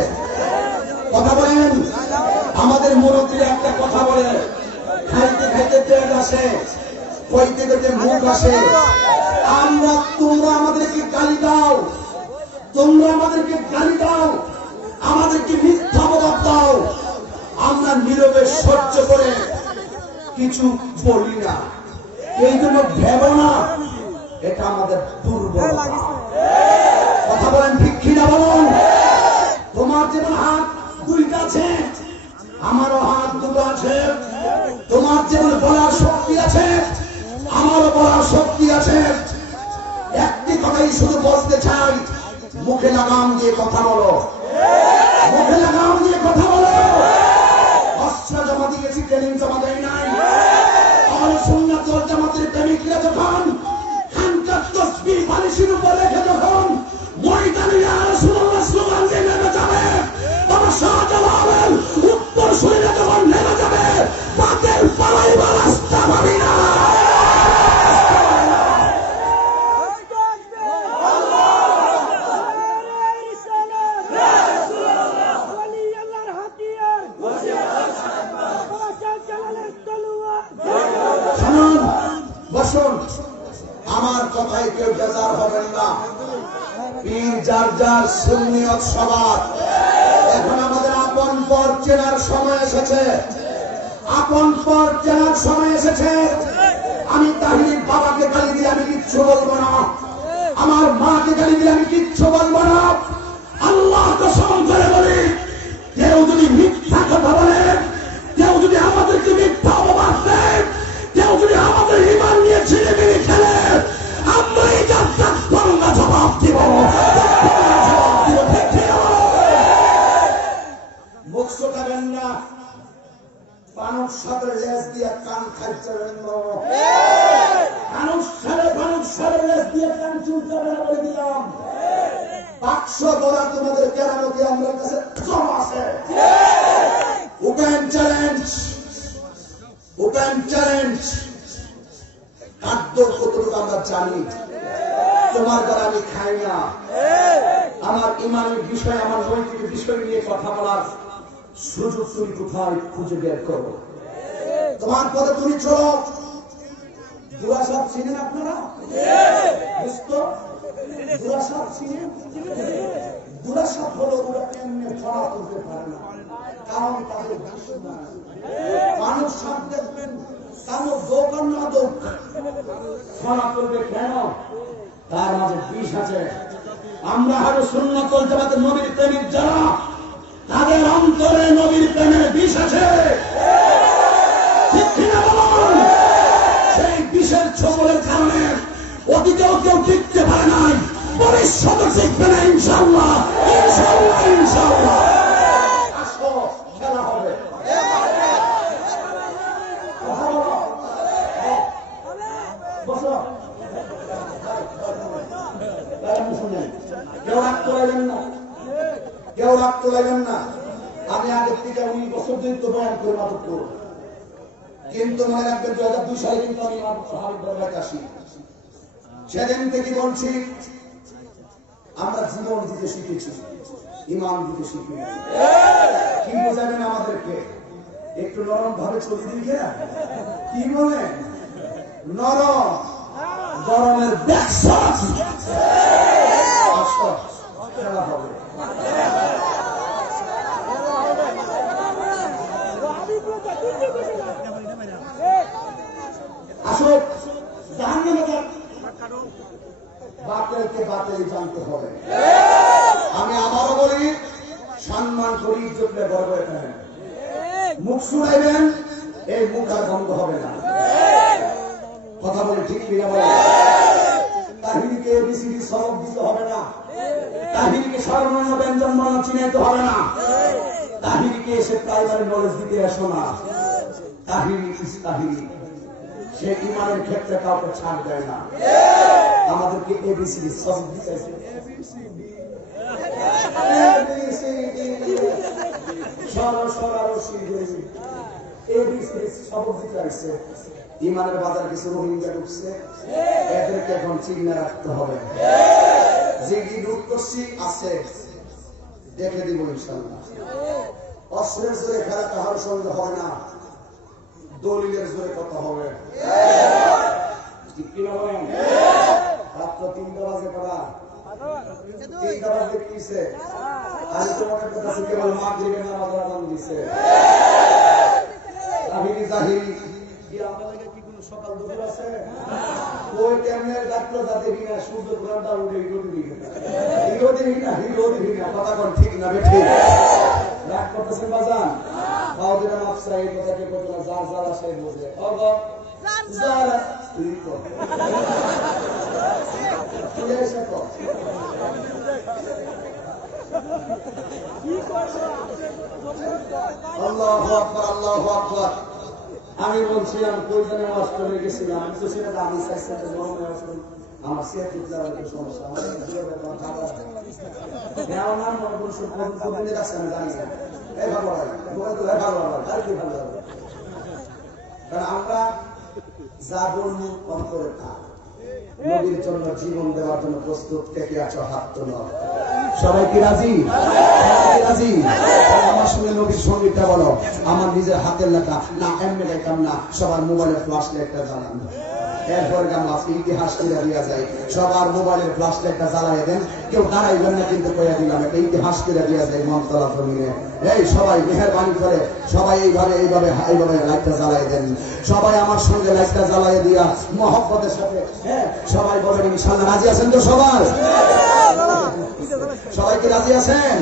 কথা বলেন। আমাদের মুরব্বীরা একটা কথা বলে, খাইতে খাইতে পেট আসে, কইতে কইতে মুখ আসে। তোমরা আমাদেরকে গালি দাও, তোমরা আমাদেরকে গালি দাও, আমাদেরকে মিথ্যা অপবাদ দাও, আমরা নীরবে সহ্য করে কিছু বলি না। এই জন্য ভেবো না এটা আমাদের দুর্বলতা। কথা বলেন, ঠিক কিনা বলুন? তোমার যেমন হাত দুইটা আছে, আমারও হাত দুটো আছে। তোমার যেমন বলার শক্তি আছে, আমারও বলার শক্তি আছে। একটি কথাই শুধু বলতে চাই, মুখে লাগাম দিয়ে কথা বলো, মুখে লাগাম দিয়ে কথা বলো। অস্ত্র জমা দিয়েছি, ট্রেনিং জমা দেয় নাই। আর সুন্নাত ওয়াল জামাতের প্রেমিকরা যখন খানকার তসবিহ বালিশের উপর রেখে যখন ময়দানে ইয়া রাসূলুল্লাহ স্লোগান দিয়ে নেমে যাবে, তখন শাহজালালের উত্তর শরীরে যখন নেমে যাবে, বাতের পালাইবার রাস্তা পাবি না। বসুন, আমার কথায় কেউ বেজার হবেন না। পীর যার যার সুন্নিয়ত সবার। এখন আমাদের আপন পর চেনার সময় এসেছে, আপন পর চেনার সময় এসেছে। আমি তাহির বাবাকে গালি দিলে আমি কিচ্ছু বলবো না, আমার মাকে গালি দিলে আমি কিচ্ছু বলবো না। আল্লাহ কসম করে বলি, কেউ যদি মুখ শোকাবেন না, মানুষ সাথে লেজ দিয়ে কান খাইছেন, মানুষ সাথে লেজ দিয়ে কান চুলতে বলে দিলাম। বাক্স করা তোমাদের কেরামতি আমার কাছে জমা আছে। Open challenge, open challenge. খাদ্য কতটুকু আমরা জানি, তোমার দ্বারা আমি খাই না। আমার ইমানের বিষয়, আমার নৈতিক বিষয় নিয়ে কথা বলার সুযোগ তুমি কোথায় খুঁজে বের করো? তোমার পথে তুমি চলো। দুরাসাপ চিনেন আপনারা? দুরাসাপ চিনেন? দুরাসাপ হলো ওরা এমনি ধরা করতে পারে না, কারণ তাদের মানুষ সাপ দেখবেন কারো দোকান না দোক ধরা করবে কেন? তার মাঝে বিষ আছে। আমরা আরো সুন্নাতুল জামাতের নবীর প্রেমিক যারা, তাদের অন্তরে নবীর প্রেমের বিষ আছে। ঠিক কিনা বলুন? সেই বিষের ছোবলের কারণে অতীতেও কেউ টিকতে পারে নাই, ভবিষ্যতে টিকবে না ইনশাআল্লাহ, ইনশাআল্লাহ, ইনশাআল্লাহ। আসো, খেলা হবে। কথা বলো, বসো। কেউ রাগ তোলাইবেন না, কেউ রাগ তোলাইবেন না। আমি আগের থেকে 19 বছর ধরে তো বয়ান করে মাদক করব, কিন্তু মনে রাখবেন 2002 সালে কিন্তু আমি সাহাবী দরবারে আসি। সেদিন থেকে বলছি আমরা জীবন দিতে শিখেছি, ইমান দিতে শিখি। কি বোঝাবেন আমাদেরকে? একটু নরম ভাবে চলে দিন কিনা? কি বলে নরম? গরমের ব্যবসা খেলা হবে। আসলে বাতিলকে বাতিল জানতে হবে। আমি আবারও বলি, সম্মান করি, ইজ্জত বড় করে ফেলেন। মুখ শুনাইবেন, এই মুখ আর বন্ধ হবে না। কথা বলে ঠিক কিনা বলে? তাহিরিকে এবিসিডি সবক দিতে হবে না, তাহিরিকে সর্বর্ণ ব্যঞ্জন বর্ণ চিনাইতে হবে না, তাহিরিকে এসে প্রাইমারি নলেজ দিতে আসো না। তাহিরি ইস্তাহিরি, সে ইমানের ক্ষেত্রে কাউকে ছাড় দেয় না। আমাদেরকে এবিসিডি সবক দিতে সবক দিতে আসছে। ইমানের বাজার কিছু রোহিঙ্গা ঢুকছে, এদেরকে এখন চিহ্নে রাখতে হবে। যে কি রূপ করছি আছে, দেখে দিব ইনশাআল্লাহ। অস্ত্রের জোরে খেলা কাহার সঙ্গে হয় না, দলিলের জোরে কথা হবে। ঠিক কিনা বলেন? রাত্র 3টা বাজে করা, 3টা বাজে কিছে? আমি তোমাদের কথা শিখে বল, মাগরিবের নামাজ আযান দিছে। তাহিরি জাহিরি কি আমাদের কি কোনো সকাল দুপুর আছে? ওই কেমনে ডাক্তার যাতে কিনা সূর্য পুরানটা উঠে হিরো কথা কোন ঠিক না বেঠি? রাগ করতেছেন বাজান? বাউদিরা মাপসা এই কথাকে বলতো না, যার যার আসে বোঝে। ওগো যারা তুই কর, তুই এসে কর। আল্লাহু আকবার, আল্লাহু আকবার। আমি বলছিলাম কইজনে ওয়াজ করে গেছিলাম, আমি তো সেটা আমি চাইছিলাম যে নরমে ওয়াজ করি। আমার সিয়াতুল্লাহ এর সমস্যা, আমার দুটো ব্যাপার খাবার দেওয়া না মনে করুন সব দিনে যাচ্ছে আমি জানি না। এই ভালো হয় বলে তো ভালো হবে, আর কি ভালো হবে? কারণ আমরা যা বলবো অন্তরে তা। নবীর জন্য জীবন দেওয়ার জন্য প্রস্তুত, থেকে আছো হাত তোলো। সবাই কি রাজি? রাজি? আমার সঙ্গে নবীর সঙ্গীতটা বলো। আমার নিজের হাতের লেখা না, এমনি লেখাম না, সবার মোবাইলের ফ্লাশ লাইটটা জ্বালান। এরপরে আমরা ইতিহাস করে দিয়া যায়, সবার মোবাইলের ফ্লাশ লাইটটা জ্বালাই দেন। কেউ দাঁড়াইবেন না কিন্তু কইয়া দিলাম, একটা ইতিহাস করে দিয়া যায় মনতলা জমিনে। এই সবাই মেহেরবানি করে সবাই এইভাবে এইভাবে এইভাবে লাইটটা জ্বালাই দেন। সবাই আমার সঙ্গে লাইটটা জ্বালাই দিয়া মহব্বতের সাথে, হ্যাঁ সবাই বলেন ইনশাআল্লাহ। রাজি আছেন তো সবাই? সবাই কি রাজি আছেন?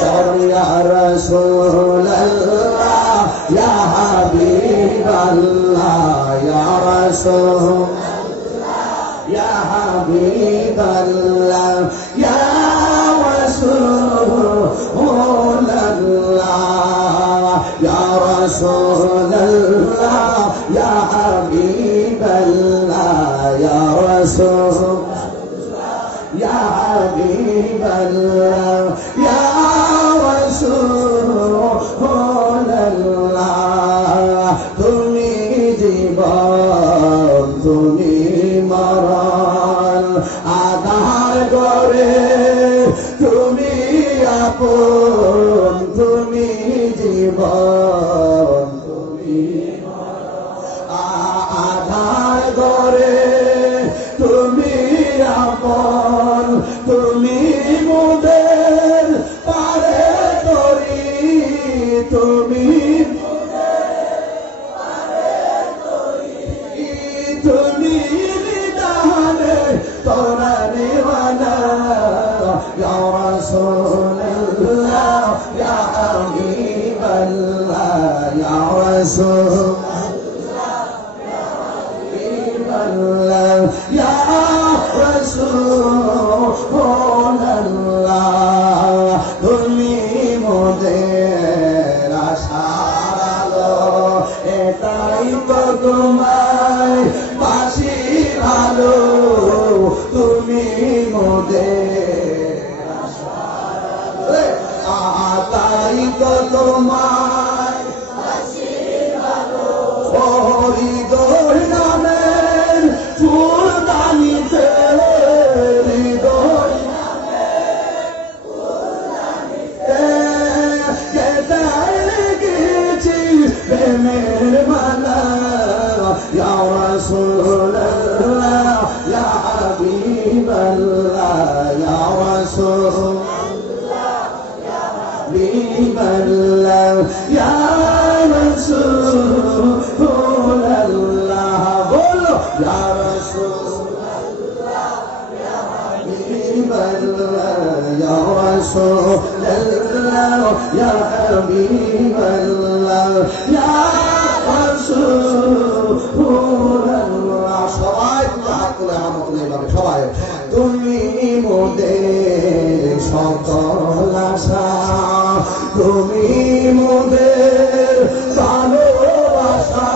সবাই ইয়া রাসূলুল্লাহ, ইয়া হাবিবাল্লাহ, ইয়া রাসূলুল্লাহ, ইয়া হাবিবাল্লাহ, ইয়া রাসূলুল্লাহ। রাসূলুল্লাহ ইয়া হাবিবাল্লাহ ইয়া রাসূলুল্লাহ ইয়া হাবিবাল্লাহ ইয়া রাসূলুল্লাহ তুমি জীবন তুমি মরণ আধার করে তুমি আপন তুমি জীবন তুমি আধার করে তুমি আপন তুমি মোদের পারে তরি তুমি তুমি বিধানে তোরা নিওয়ানা ইয়া রাসূলুল্লাহ ইয়া হাবিবাল্লাহ ইয়া রাসূলুল্লাহ ইয়া রাসূলুল্লাহ তুমি মোদের আশার আলো এটাই তো তোমায় বাসি ভালো তুমি মোদের আশার আলো তাই তো তোমায় বাসি ভালো হৃদয় নামের ফুলদানিতে হৃদয় গেছি প্রেমের মালা ইয়া রাসূলুল্লাহ ইয়া হাবিবাল্লাহ ইয়া রাসূলুল্লাহ ইয়া হাবিবাল্লাহ ইয়া রাসূলুল্লাহ বলো ইয়া রাসূলুল্লাহ ইয়া হাবিবাল্লাহ ইয়া রাসূলুল্লাহ ইয়া হাবিবাল্লাহ ইয়া রাসূলুল্লাহ সবাই হাত তুলে আমতলে সবাই তুমি মোদের সকল আশা তুমি মোদের ভালোবাসা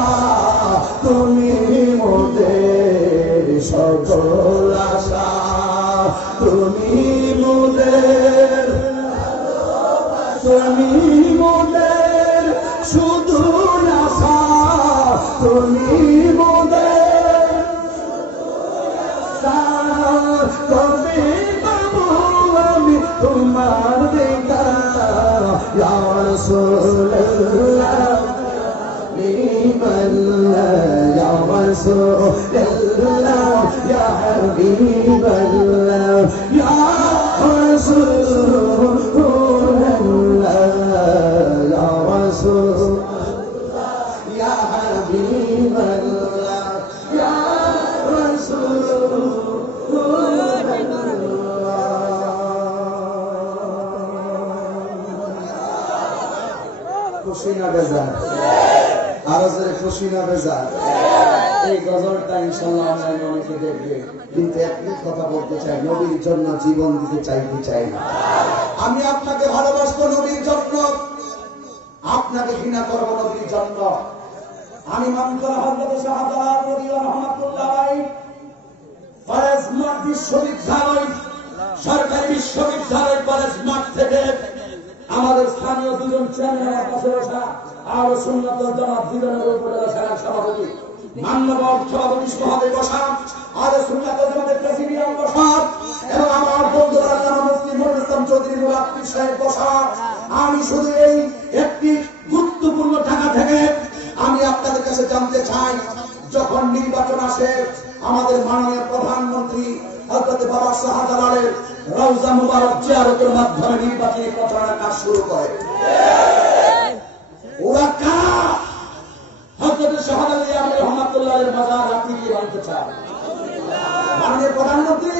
তুমি মোদের সকল আশা তুমি মোদের তুমি মোদের শুধু আশা তুমি মোদের তুমি বাবু আমি তোমার দেখা ইয়া রাসূলুল্লাহ ইয়া রাসূলুল্লাহ ইয়া হাবিবাল্লাহ ইয়া রাসূলুল্লাহ ইয়া রাসূলুল্লাহ ইয়া হাবিবাল্লাহ ইয়া রাসূলুল্লাহ খুশি না বেজার আরো জোরে খুশি না বেজার এই গজলটা ইনশাআল্লাহ অনলাইনে অনেকে দেখবে কিন্তু একই কথা বলতে চাই নবীর জন্য জীবন দিতে চাই না আমি আপনাকে ভালোবাসবো নবীর জন্য আপনাকে ঘৃণা করবো নবীর জন্য আমি মানকরা হযরত শাহজালাল রাদিয়াল্লাহু রাহমাতুল্লাহ আলাইহি ফরেজ মাঠ বিশ্ববিদ্যালয় সরকারি বিশ্ববিদ্যালয় ফরেজ মাঠ থেকে আমাদের স্থানীয় দুজন চেয়ারম্যানের কাছে বসা আর সুন্নাত ওয়াল জামাত দুজনের উপজেলা শাখার সভাপতি মান্যবর সভাপতি সভাপতি বসা আর সুন্নাত ওয়াল জামাতের প্রেসিডিয়াম বসা এবং আমার বন্ধুরা আল্লামা মুফতি নুরুল ইসলাম চৌধুরী মুরাক্কি সাহেব বসা আমি শুধু এই একটি গুরুত্বপূর্ণ ঢাকা থেকে আমি আপনাদের কাছে জানতে চাই যখন নির্বাচন আসে আমাদের মাননীয় প্রধানমন্ত্রী হযরত বাবা শাহজালালের রওজা মুবারক জিয়ারতের মাধ্যমে নির্বাচনী প্রচারণা কাজ শুরু করে ওরা কারা হযরত শাহজালাল রহমাতুল্লাহের মাজার আপনি কি জানতে চান মাননীয় প্রধানমন্ত্রী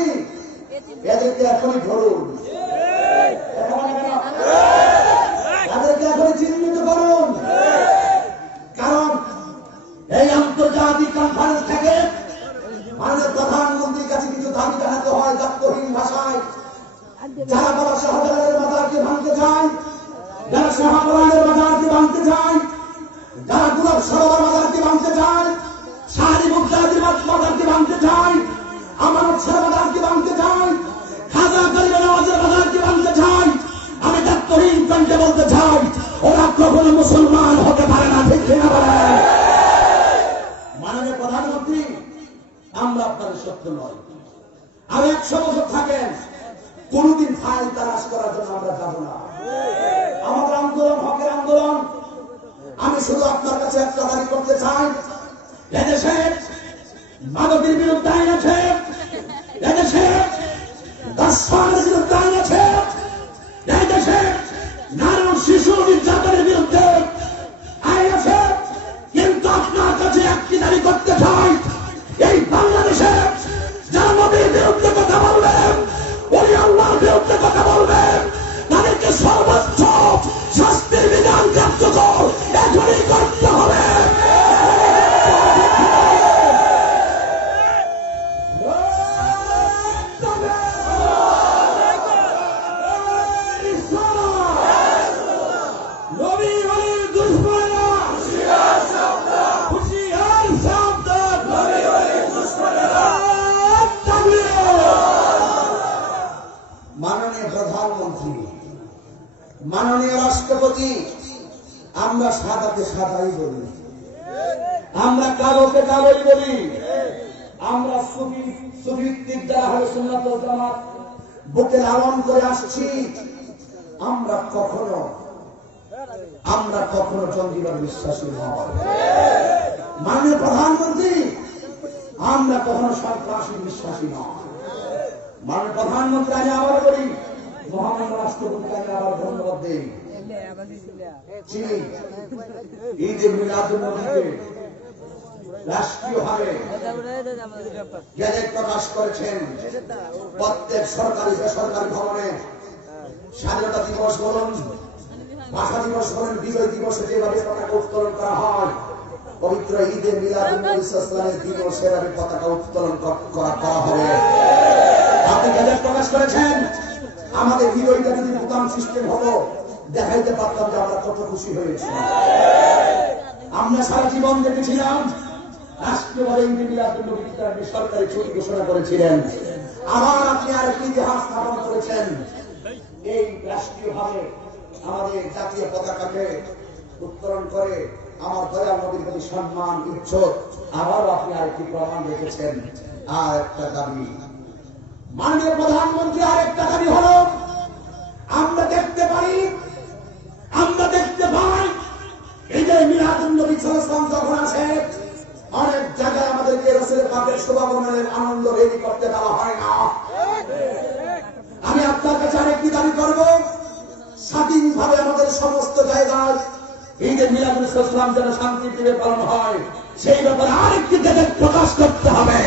এদেরকে এখনই ধরুন এদেরকে এখনই চিহ্নিত করুন কারণ এই আন্তর্জাতিক কনফারেন্স থেকে মাননীয় প্রধানমন্ত্রীর কাছে কিছু দাবি জানাতে হয় দাপ্তহীন ভাষায় যারা বাবা শাহজালালের মাজারকে ভাঙতে চায় সরোবর মাজারকে ভাঙতে চায়, শাহী মুক্তাদির মাজারকে ভাঙতে চায়, আমানত শাহ মাজারকে ভাঙতে চায়, খাজা গরিব নওয়াজের মাজারকে ভাঙতে চায়। আমি দায়িত্বহীন কণ্ঠে বলতে চাই, ওরা কখনো মুসলমান হতে পারে না, ঠিক কিনা বলেন? মাননীয় প্রধানমন্ত্রী, আমরা আপনাদের শত্রু নয়। আর 100 বছর থাকেন, কোনদিন ফাইল তালাশ করার জন্য আমরা যাব না। আমাদের আন্দোলন হকের আন্দোলন। আমি শুধু আপনার কাছে একটা দাবি করতে চাই, এদেশে মাদকের বিরুদ্ধে আইন আছে, এদেশে দর্শনের বিরুদ্ধে আইন আছে, এদেশে নারী ও শিশু নির্যাতনের বিরুদ্ধে আইন আছে। কিন্তু আপনার কাছে একটি দাবি করতে চাই, এই বাংলাদেশে যারা নবীর বিরুদ্ধে কথা বলবেন, ওলি আল্লাহর বিরুদ্ধে কথা বলবেন, তাদেরকে সর্বোচ্চ শাস্তির বিধান কার্যকর এখনই করতে হবে। মাননীয় প্রধানমন্ত্রী, মাননীয় রাষ্ট্রপতি, আমরা সাদাকে সাদাই বলি, আমরা কালোকে কালোই বলি, আমরা সুভিত্তিক যারা হবে সুন্নাত ওয়াল জামাত বুকে লালন করে আসছি। আমরা কখনো জঙ্গিবাদ বিশ্বাসী নয়। মাননীয় প্রধানমন্ত্রী, আমরা কখনো সন্ত্রাসী বিশ্বাসী নয়। মাননীয় প্রধানমন্ত্রী, আমি আবার বলি, মহামান্য রাষ্ট্রপতিকে আমি আবার ধন্যবাদ দিই। ঈদে মিলাদুন নবীতে রাষ্ট্রীয়ভাবে গেজেট প্রকাশ করেছেন। প্রত্যেক সরকারি বেসরকারি ভবনে স্বাধীনতা দিবস বলুন, ভাষা দিবস বলুন, বিজয় দিবসে যেভাবে পতাকা উত্তোলন করা হয়, পবিত্র ঈদে মিলাদুন নবী সাল্লাল্লাহু আলাইহি দিনও সেভাবে পতাকা উত্তোলন করা হবে। আপনি গেজেট প্রকাশ করেছেন। আমাদের বিরোধীরা যদি বুতাম সিস্টেম হতো, দেখাইতে পারতাম যে আমরা কত খুশি হয়েছি। আমরা সারা জীবন দেখেছিলাম রাষ্ট্রীয়ভাবে ঈদে মিলাদুন নবী সরকারি ছুটি ঘোষণা করেছিলেন। আবার আপনি আরেকটি ইতিহাস স্থাপন করেছেন, এই রাষ্ট্রীয়ভাবে আমাদের জাতীয় পতাকাকে উত্তোলন করে আমার দয়াল নবীর প্রতি সম্মান ইজ্জত আবারও আপনি আরেকটি প্রমাণ রেখেছেন। আর একটা দাবি, মাননীয় প্রধানমন্ত্রী, আরেকটা দাবি হল, আমরা দেখতে পাই ঈদে মিলাদুন নবী সাল্লাল্লাহু আলাইহি ওয়াসাল্লাম যখন আসে, অনেক জায়গায় আমাদেরকে রাসূলের পাকের শুভাগমনের আনন্দ রেডি করতে দেওয়া হয় না। আমি আপনার কাছে আরেকটি দাবি করব, স্বাধীনভাবে আমাদের সমস্ত জায়গায় ঈদে মিলাদুন নবী সাল্লাল্লাহু আলাইহি ওয়াসাল্লাম যেন শান্তিতে পালন হয়, সেই ব্যাপারে আরেকটি গেজেট প্রকাশ করতে হবে।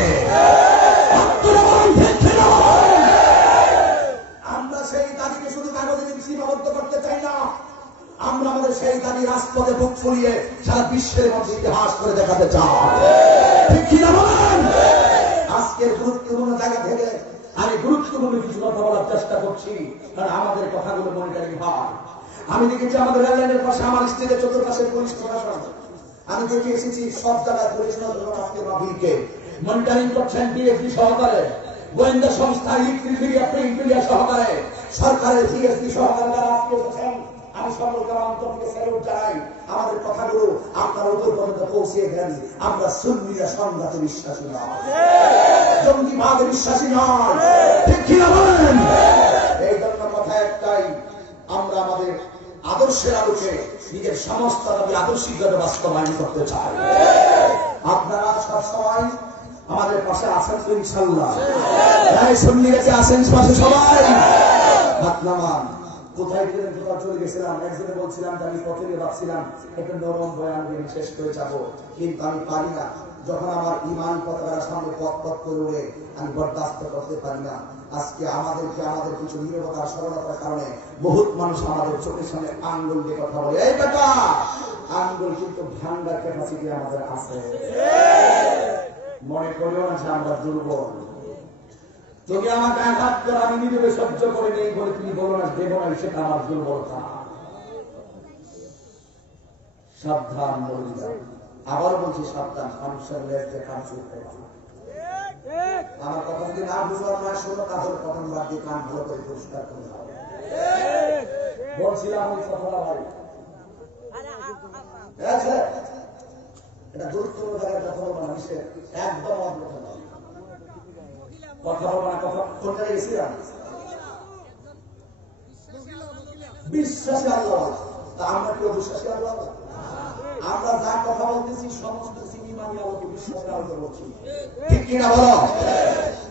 আমরা সেই দাবিকে শুধু কাগজে সীমাবদ্ধ করতে চাই না, আমরা আমাদের সেই দাবি রাজপথে বুক ফুলিয়ে সারা বিশ্বের মধ্যে ইতিহাস করে দেখাতে চাই, ঠিক কিনা বলেন? আজকের গুরুত্বপূর্ণ জায়গা থেকে আমি গুরুত্বপূর্ণ কিছু কথা বলার চেষ্টা করছি, কারণ আমাদের কথাগুলো মনিটরিং হয়। আমি দেখেছি আমাদের রেললাইনের পাশে আমার স্ত্রীদের চতুর্পাশে পুলিশ প্রশাসন, আমি দেখে এসেছি সব জায়গায় পুলিশ নজরকে মনিটরিং করছেন ডিএসপি সহকারে, গোয়েন্দা সংস্থা, ইলেকট্রিক মিডিয়া, প্রিন্ট মিডিয়া সহকারে, সরকারের ডিএসপি সহকারে যারা আত্মীয়। আমি সকলকে অন্তরকে স্যালুট জানাই। আমাদের কথাগুলো আপনারা উপর পর্যন্ত পৌঁছিয়ে দেন। আমরা সুন্নিরা সংঘাতে বিশ্বাসী নয়, জঙ্গিবাদে বিশ্বাসী নয়, ঠিক কিনা বলেন? এই জন্য কথা একটাই, আমরা আমাদের আদর্শের আলোকে নিজের সমস্ত দাবি আদর্শিকভাবে বাস্তবায়ন করতে চাই। আপনারা সবসময় আমাদের পাশে আছেন তো ইনশাআল্লাহ? তাই সুন্নিরা কি আছেন পাশে সবাই? হাত নামান। কোথায় গেলেন, কোথাও চলে গেছিলাম, একজনে বলছিলাম যে আমি পথে ভাবছিলাম একটু নরম বয়ান দিয়ে শেষ করে যাবো, কিন্তু আমি পারি না। যখন আমার ইমান পতাকার সামনে পথ করে উড়ে, আমি বরদাস্ত করতে পারি না। আজকে আমাদের কিছু নীরবতার সরলতার কারণে বহুত মানুষ আমাদের চোখের সামনে আঙ্গুল দিয়ে কথা বলে, এই বেটা আঙ্গুল কিন্তু ভাঙ্গার ক্যাপাসিটি আমাদের আছে। মনে করিও না যে আমরা দুর্বল। তুমি আমাকে আঘাত করে আমি নিজেকে সহ্য করে নেই বলে তুমি বলো না দেব না, সেটা আমার দুর্বলতা। সাবধান বলিয়া আবার বলছি সাবধান, মানুষের লেজে কান চুলতে পারে। আমার কথা যদি না বুঝবার না শোনো, তাহলে কথা বাদ দিয়ে কান ভালো করে পরিষ্কার করে দাও। বলছিলাম ওই কথাটা ভাই, এটা গুরুত্বপূর্ণ জায়গায় কথা বলবো না, নিষেধ, একদম কথা বলবো না। কথা কোন জায়গায় গেছিলাম? বিশ্বাসী আল্লাহ। তা আমরা কেউ বিশ্বাসী আল্লাহ? আমরা যা কথা বলতেছি সমস্ত সিনেমানি আলোকে বিশ্বাসের আলোকে বলছি, ঠিক কিনা বলো?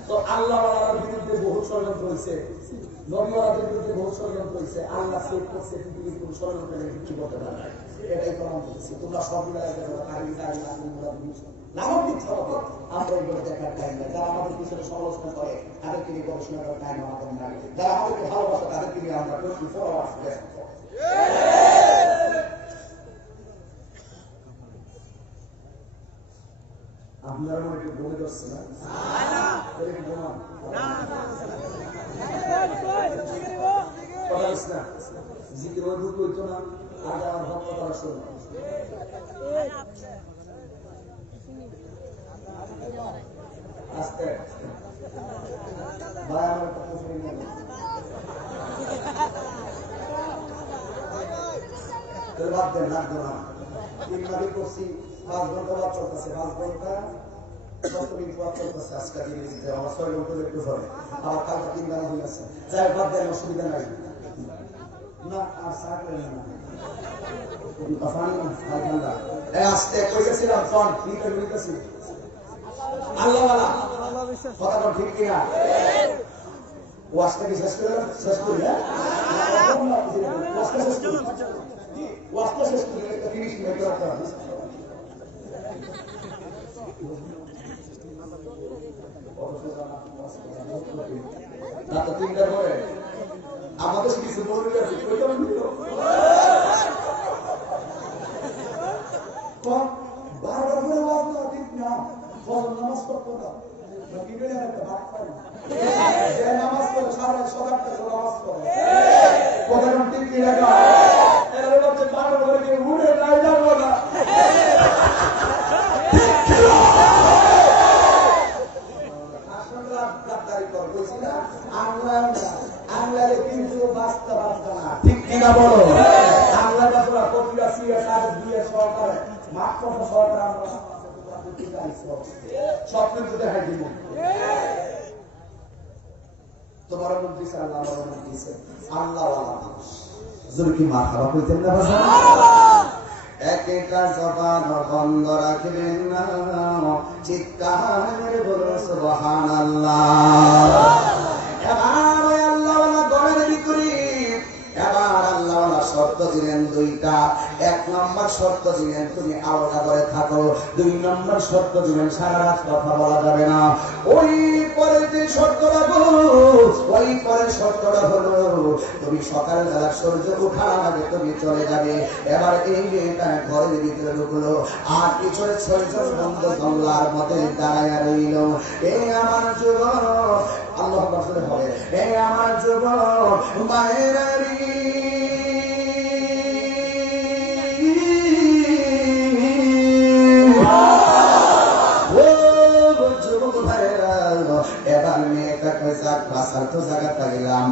তো আল্লাহ বিরুদ্ধে বহু ষড়যন্ত্র হয়েছে, নবীওয়ালাদের বিরুদ্ধে বহু ষড়যন্ত্র হয়েছে। আল্লাহ সেভ করছে, পৃথিবীর কোন ষড়যন্ত্র বিক্রি করতে পারে। এটাই প্রমাণ করছি। তোমরা সব নামক মিথ্যা হবে, আমরা এগুলো দেখার টাইম নাই। যারা আমাদের পিছনে সমালোচনা করে তাদেরকে নিয়ে গবেষণা করার টাইম আমাদের নাই। যারা আমাদেরকে ভালোবাসে তাদেরকে নিয়ে আমরা আপনারা মনে একটু বলে যাচ্ছে না? জিকির ওই বুক হইতো না, আগে আমার ভক্ত তারা শোনো। আস্তে ভাই আমার একটা প্রশ্ন বাদ দেন, লাগবে না। 3 মাসে করছি, 5 ঘন্টা বাদ চলতেছে, 5 ঘন্টা 7 মিনিট বাদ চলতেছে। আজকে দিনে আমার 6 ঘন্টা একটু ধরে, আবার কালকে 3 ঘন্টা হয়ে গেছে। যাই বাদ দেন, অসুবিধা নাই না। আর চা করেন না, আস্তে কইতেছিলাম ফোন ঠিক আছে। আল্লাহ কথাটা ঠিক কিনা? ওয়াজটা কি শেষ করে শেষ করি? ওয়াজটা শেষ করি, ওয়াজটা শেষ করি, একটা ফিনিশ মেরে রাখতে হবে। রাত 3টার পরে আমাদের কিছু বলবি বারবার করে ওয়াজ না, ঠিক না? ফজর নামাজ পড়তো না, নামাজ পড়ে সারা সকালটা নামাজ পড়ে কথা ঠিক কি রাখা বারবার করে কেউ উঠে নাই যাবো না। কিন্তু বাস্তব না, ঠিক কিনা বলো? আল্লাহ দিয়ে সরকার মাঠ কথা সরকার আমরা সব কিন্তু দেখাই দিব। তোমার মধ্যে আল্লাহ আল্লাহ যদি কি মাথা হইতেন না, একা জবান বন্ধ রাখবেন না, চিৎকার বলো সুবহানাল্লাহ। এবার আল্লাহ গড়ের ভিতরে এবার আল্লাহ শর্ত দিলেন 2টা। 1 নম্বর শর্ত দিলেন তুমি আলাদা করে থাকো, 2 নম্বর শর্ত দিলেন সারা রাত কথা বলা যাবে না। ওই পরে যে শর্তটা বলো, ওই পরে শর্তটা হলো তুমি সকালবেলা সূর্য ওঠার আগে তুমি চলে যাবে। এবার এই মেয়েটা ঘরের ভিতরে ঢুকলো, আর পিছনে 6 জন বন্ধু জঙ্গলার মধ্যে দাঁড়ায় রইল। এই আমার যুবক, আল্লাহ বলে হবে, এই আমার যুবক মায়েরা এবার মেয়েটা বাসার তো জায়গাটা গেলাম,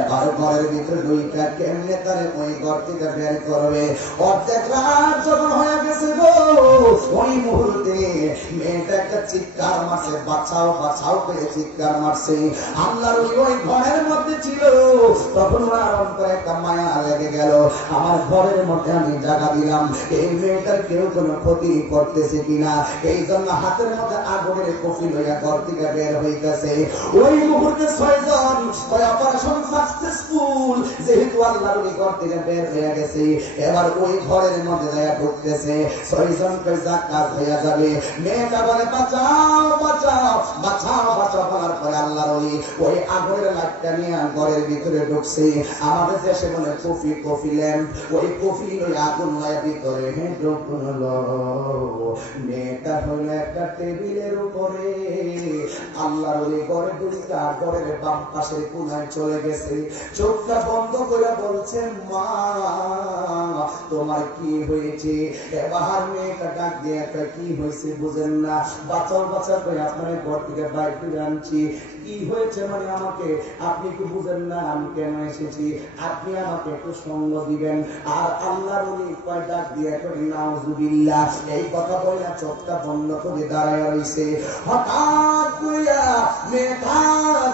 এবার ঘরের ভিতরে 2টা কেমনে তারে ওই ঘর থেকে বের করবে। অর্ধেক রাত যখন হয়ে গেছে গো, ওই মুহূর্তে মেয়েটা একটা চিৎকার মারছে, বাঁচাও বাঁচাও করে চিৎকার মারছে। আল্লাহর ওই ঘরের মধ্যে ছিল, তখন আমার অন্তরে একটা মায়া লেগে গেল। আমার ঘরের মধ্যে আমি জায়গা দিলাম, এই মেয়েটার কেউ কোনো ক্ষতি করতেছে কিনা, এই জন্য হাতের মধ্যে আগুনের কফি লইয়া ঘর থেকে বের হইতেছে। ওই মুহূর্তে 6 জন অপারেশন সাকসেসফুল, যেহেতু আল্লাহর ওই ঘর থেকে বের হয়ে গেছে। এবার ওই ঘরের মধ্যে যায় ঢুকতেছে, 6 জন কাজ হয়ে যাবে। মেয়েটা বলে বাঁচাও বাঁচাও বাঁচাও বাঁচাও বলার পরে আল্লাহর ওলি ওই আগুনের লাইটটা নিয়ে ঘরের ভিতরে ঢুকছে। আমাদের দেশে বলে কফি ল্যাম্প, ওই কফি ওই আগুন লাইট ভিতরে ঢুকলো। মেয়েটা হলো একটা টেবিলের উপরে আল্লাহর ওলি ঘরে ঢুকা ঘরের বাম পাশের কোনায় চলে গেছে। চোখটা বন্ধ করে বলছে মা তোমার কি হয়েছে? এবার মেয়েটা ডাক দিয়ে একটা কি হয়েছে বুঝেন না, বাঁচাও বাঁচাও করে আপনার ঘর থেকে বাইরে ফিরে আনছি। কি হয়েছে মানে আমাকে আপনি কি বুঝেন না আমি কেন এসেছি? আপনি আমাকে একটু সঙ্গ দিবেন। আর আল্লাহর ওলি কয় ডাক দিয়ে করি নাউজুবিল্লাহ, এই কথা বলে চোখটা বন্ধ করে দাঁড়ায় রইছে। হঠাৎ কইরা মেয়েটা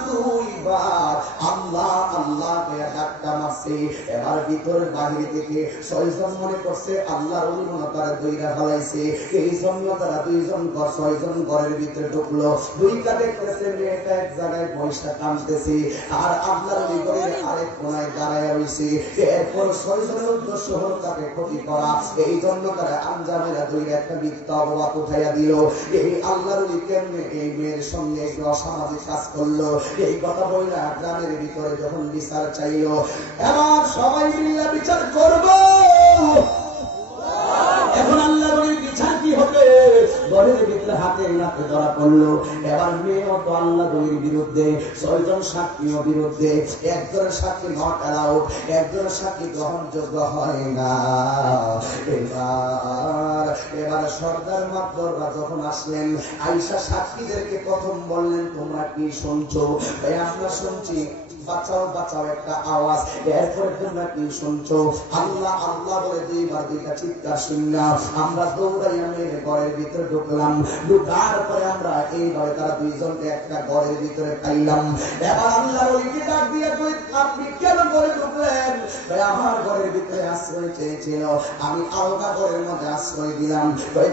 দুইবার আল্লাহ আল্লাহ কইরা ডাকটা মারছে। এবার ভিতর বাহির থেকে ছয়জন মনে করছে আল্লাহর ওলি মনে তারা দইরা ফেলাইছে। এই জন্য তারা দুইজন ঘর ছয়জন ঘরের ভিতরে ঢুকলো। দুইটা দেখতেছে মেয়েটা এক জায়গায় পয়সা টানতেছে আর আল্লাহর ওলি ঘরের আরেক কোনায় দাঁড়ায় রইছে। এরপর ছয়জনের উদ্দেশ্য হল তাকে ক্ষতি করা। এই জন্য তারা আঞ্জামেরা দইরা একটা মিথ্যা অপবাদ উঠাইয়া দিল। এই আল্লাহর ওলি কেমনে এই মেয়ের সঙ্গে একটু অসামাজিক কাজ করলো, এই কথা বইলা গ্রামের ভিতরে যখন বিচার চাইলো, এবার সবাই মিলে বিচার করবো। এখন আল্লাহর ওলির বিচার কি হবে? ঘরের ভিতরে হাতে নাতে ধরা পড়লো। এবার মেয়েও তো আল্লাহর ওলির বিরুদ্ধে, ছয়জন সাক্ষীও বিরুদ্ধে। একজনের সাক্ষী নট অ্যালাউড, একজনের সাক্ষী গ্রহণযোগ্য হয় না। এবার সর্দার মাতবররা যখন আসলেন, আয়েশা সাক্ষীদেরকে প্রথম বললেন তোমরা কি শুনছো? আমরা শুনছি বাঁচাও বাঁচাও একটা আওয়াজ। এরপরে তোমরা কি শুনছো? আল্লাহ আল্লাহ বলে দুইবার দুইটা চিৎকার শুনলাম। আমরা দৌড়াইয়া মেয়ের ঘরের ভিতরে ঢুকলাম। ঢুকার পরে আমরা এইভাবে তারা দুইজনকে একটা ঘরের ভিতরে পাইলাম। এবার আল্লাহর ওলিকে ডাক দিয়ে কই আপনি কেন ঘরে ঢুকলেন? আমার ঘরের ভিতরে আশ্রয় চেয়েছিল, আমি আলগা ঘরের মধ্যে আশ্রয় দিলাম।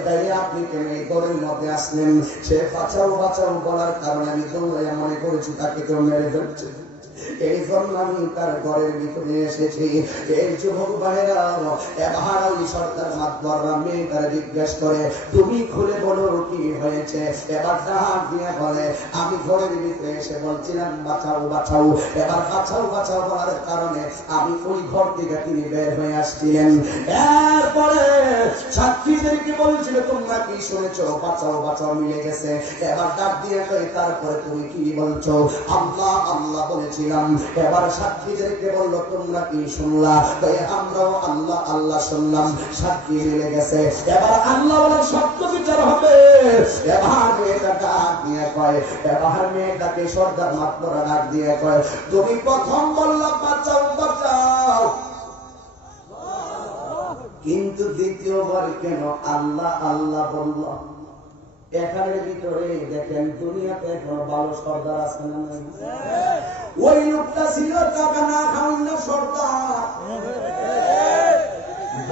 তাইলে আপনি কেন এই ঘরের মধ্যে আসলেন? সে বাঁচাও বাঁচাও বলার কারণে আমি দৌড়াইয়া মনে করেছি তাকে কেউ মেরে ফেলছে, এই জন্য আমি তার ঘরের ভিতরে এসেছি। এই যুবক ভাইরা এবার ওই সরকার মাতবররা মেয়েটারে জিজ্ঞেস করে তুমি খুলে বলো কি হয়েছে? এবার ডাক দিয়ে বলে আমি ঘরের ভিতরে এসে বলছিলাম বাঁচাও বাঁচাও। এবার বাঁচাও বাঁচাও বলার কারণে আমি ওই ঘর থেকে তিনি বের হয়ে আসছিলেন। এরপরে সাক্ষীদেরকে বলছিল তোমরা কি শুনেছো? বাঁচাও বাঁচাও মিলে গেছে। এবার ডাক দিয়ে কই তারপরে তুমি কি বলছো? আল্লাহ আল্লাহ বলেছিলাম। এবার সাক্ষীদেরকে বললো তোমরা কি শুনলা? আমরাও আল্লাহ আল্লাহ শুনলাম। সাক্ষী মিলে গেছে। এবার আল্লাহ বলে সত্য বিচার হবে। এবার মেয়েটা ডাক দিয়ে কয়, এবার মেয়েটাকে সর্দার মাতবররা ডাক দিয়ে কয় তুমি প্রথম বললা বাঁচাও বাঁচাও, কিন্তু দ্বিতীয়বার কেন আল্লাহ আল্লাহ বলল? এখানের ভিতরে দেখেন দুনিয়াতে এখন ভালো সর্দার আছে না? ওই লোকটা ছিল টাকা না খাওয়ান সর্দার।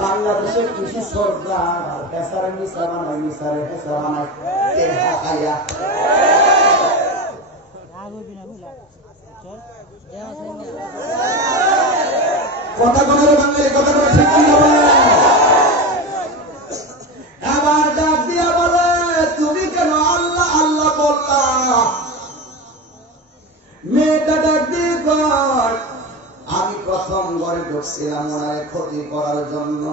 বাংলাদেশের কিছু সর্দার হেসারে মিশা বানায়, মিশারে হেসা বানায়। কথা বলে বাঙালি কথা বলে ঠিক কি হবে? আবার ডাক দিয়া বলে তুমি কেন আল্লাহ আল্লাহ বললা? মেয়েটা ডাক দিয়ে কয় আমি প্রথম ঘরে ঢুকছিলাম ওনারে ক্ষতি করার জন্য,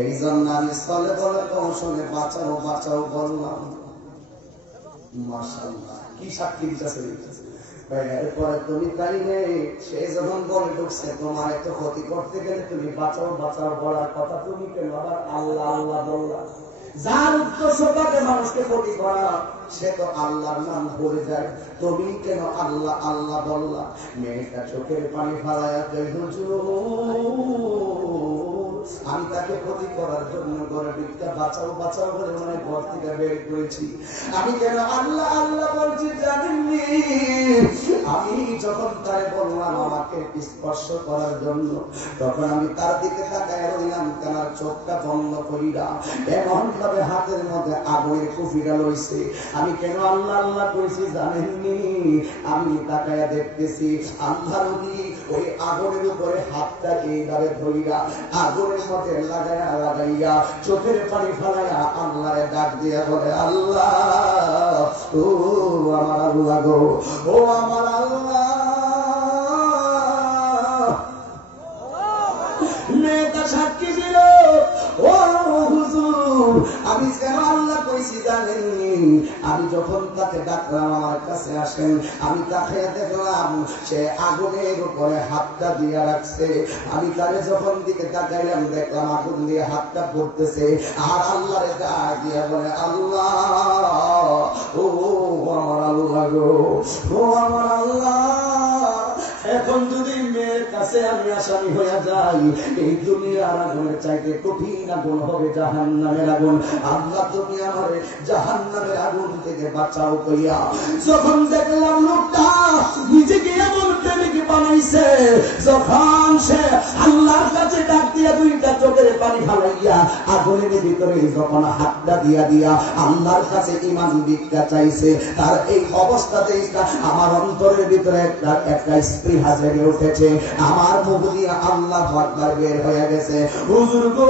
এই জন্য আমি স্থলে বলে কৌশলে বাঁচাও বাঁচাও বললাম। মাশাআল্লাহ কি সাক্ষী দিতেছে। এরপরে তুমি তাইলে সে যখন বলে ঢুকছে তোমার একটু ক্ষতি করতে গেলে তুমি বাঁচাও বাঁচাও বলার কথা, তুমি কেন আবার আল্লাহ আল্লাহ বললা? যার উদ্দেশ্য তাকে মানুষকে ক্ষতি করা সে তো আল্লাহর নাম ভুলে যায়, তুমি কেন আল্লাহ আল্লাহ বললা? মেয়েটা চোখের পানি ফালাইয়া কই হুজুর আমি তাকে ক্ষতি করার জন্য ঘরে ঢুকতে বাঁচাও বাঁচাও বলে মানে ঘর থেকে বের করেছি। আমি কেন আল্লাহ আল্লাহ বলছি জানেননি? আমি যখন তারে বললাম আমাকে স্পর্শ করার জন্য, তখন আমি তার দিকে তাকায় রইলাম, তার চোখটা বন্ধ করিরা এমন ভাবে হাতের মধ্যে আগুনের কুফিটা লইছে। আমি কেন আল্লাহ আল্লাহ করেছি জানেননি? আমি তাকায় দেখতেছি আল্লাহর ওলি ওই আগুনের উপরে হাতটা এইভাবে ধরিয়া আগুনের মধ্যে লাগাইয়া চোখের পানি ফেলাইয়া আল্লাহরে ডাক দিয়া বলে, আল্লাহ, ও আমার আল্লাহ গো, ও আমার আল্লাহ, মেয়েটা সাক্ষী দিল, ও হুজুর, আমি কেন আল্লাহ কইছি জানেননি? আমি যখন তাকে ডাকলাম আমার কাছে আসেন, আমি তাকে দেখলাম সে আগুনের উপরে হাতটা দিয়ে রাখছে। আমি তারে যখন দিকে তাকাইলাম দেখলাম আগুন দিয়ে হাতটা পড়তেছে, আর আল্লাহরে ডাক দিয়া বলে, আল্লাহ, ও আমার আল্লাহ গো, ও আমার আল্লাহ, এখন যদি মেয়ের কাছে আমি আসামি হইয়া যাই, এই দুনিয়ার আগুনের চাইতে কঠিন আগুন হবে জাহান্নামের আগুন। আল্লাহ, তুমি আমারে জাহান্নামের আগুন থেকে বাঁচাও কইয়া যখন দেখলাম লোকটা নিজেকে এমন প্রেমিক বানাইছে, যখন সে আল্লাহর কাছে ডাক দিয়া দুইটা চোখের পানি ফালাইয়া আগুনের ভিতরে যখন হাতটা দিয়া দিয়া আল্লাহর কাছে ঈমান ভিক্ষা চাইছে, তার এই অবস্থাতে আমার অন্তরের ভিতরে একটা স্পৃহা জেগে উঠেছে, আমার মুখ দিয়ে আল্লাহু আকবার বের হয়ে গেছে। হুজুর গো,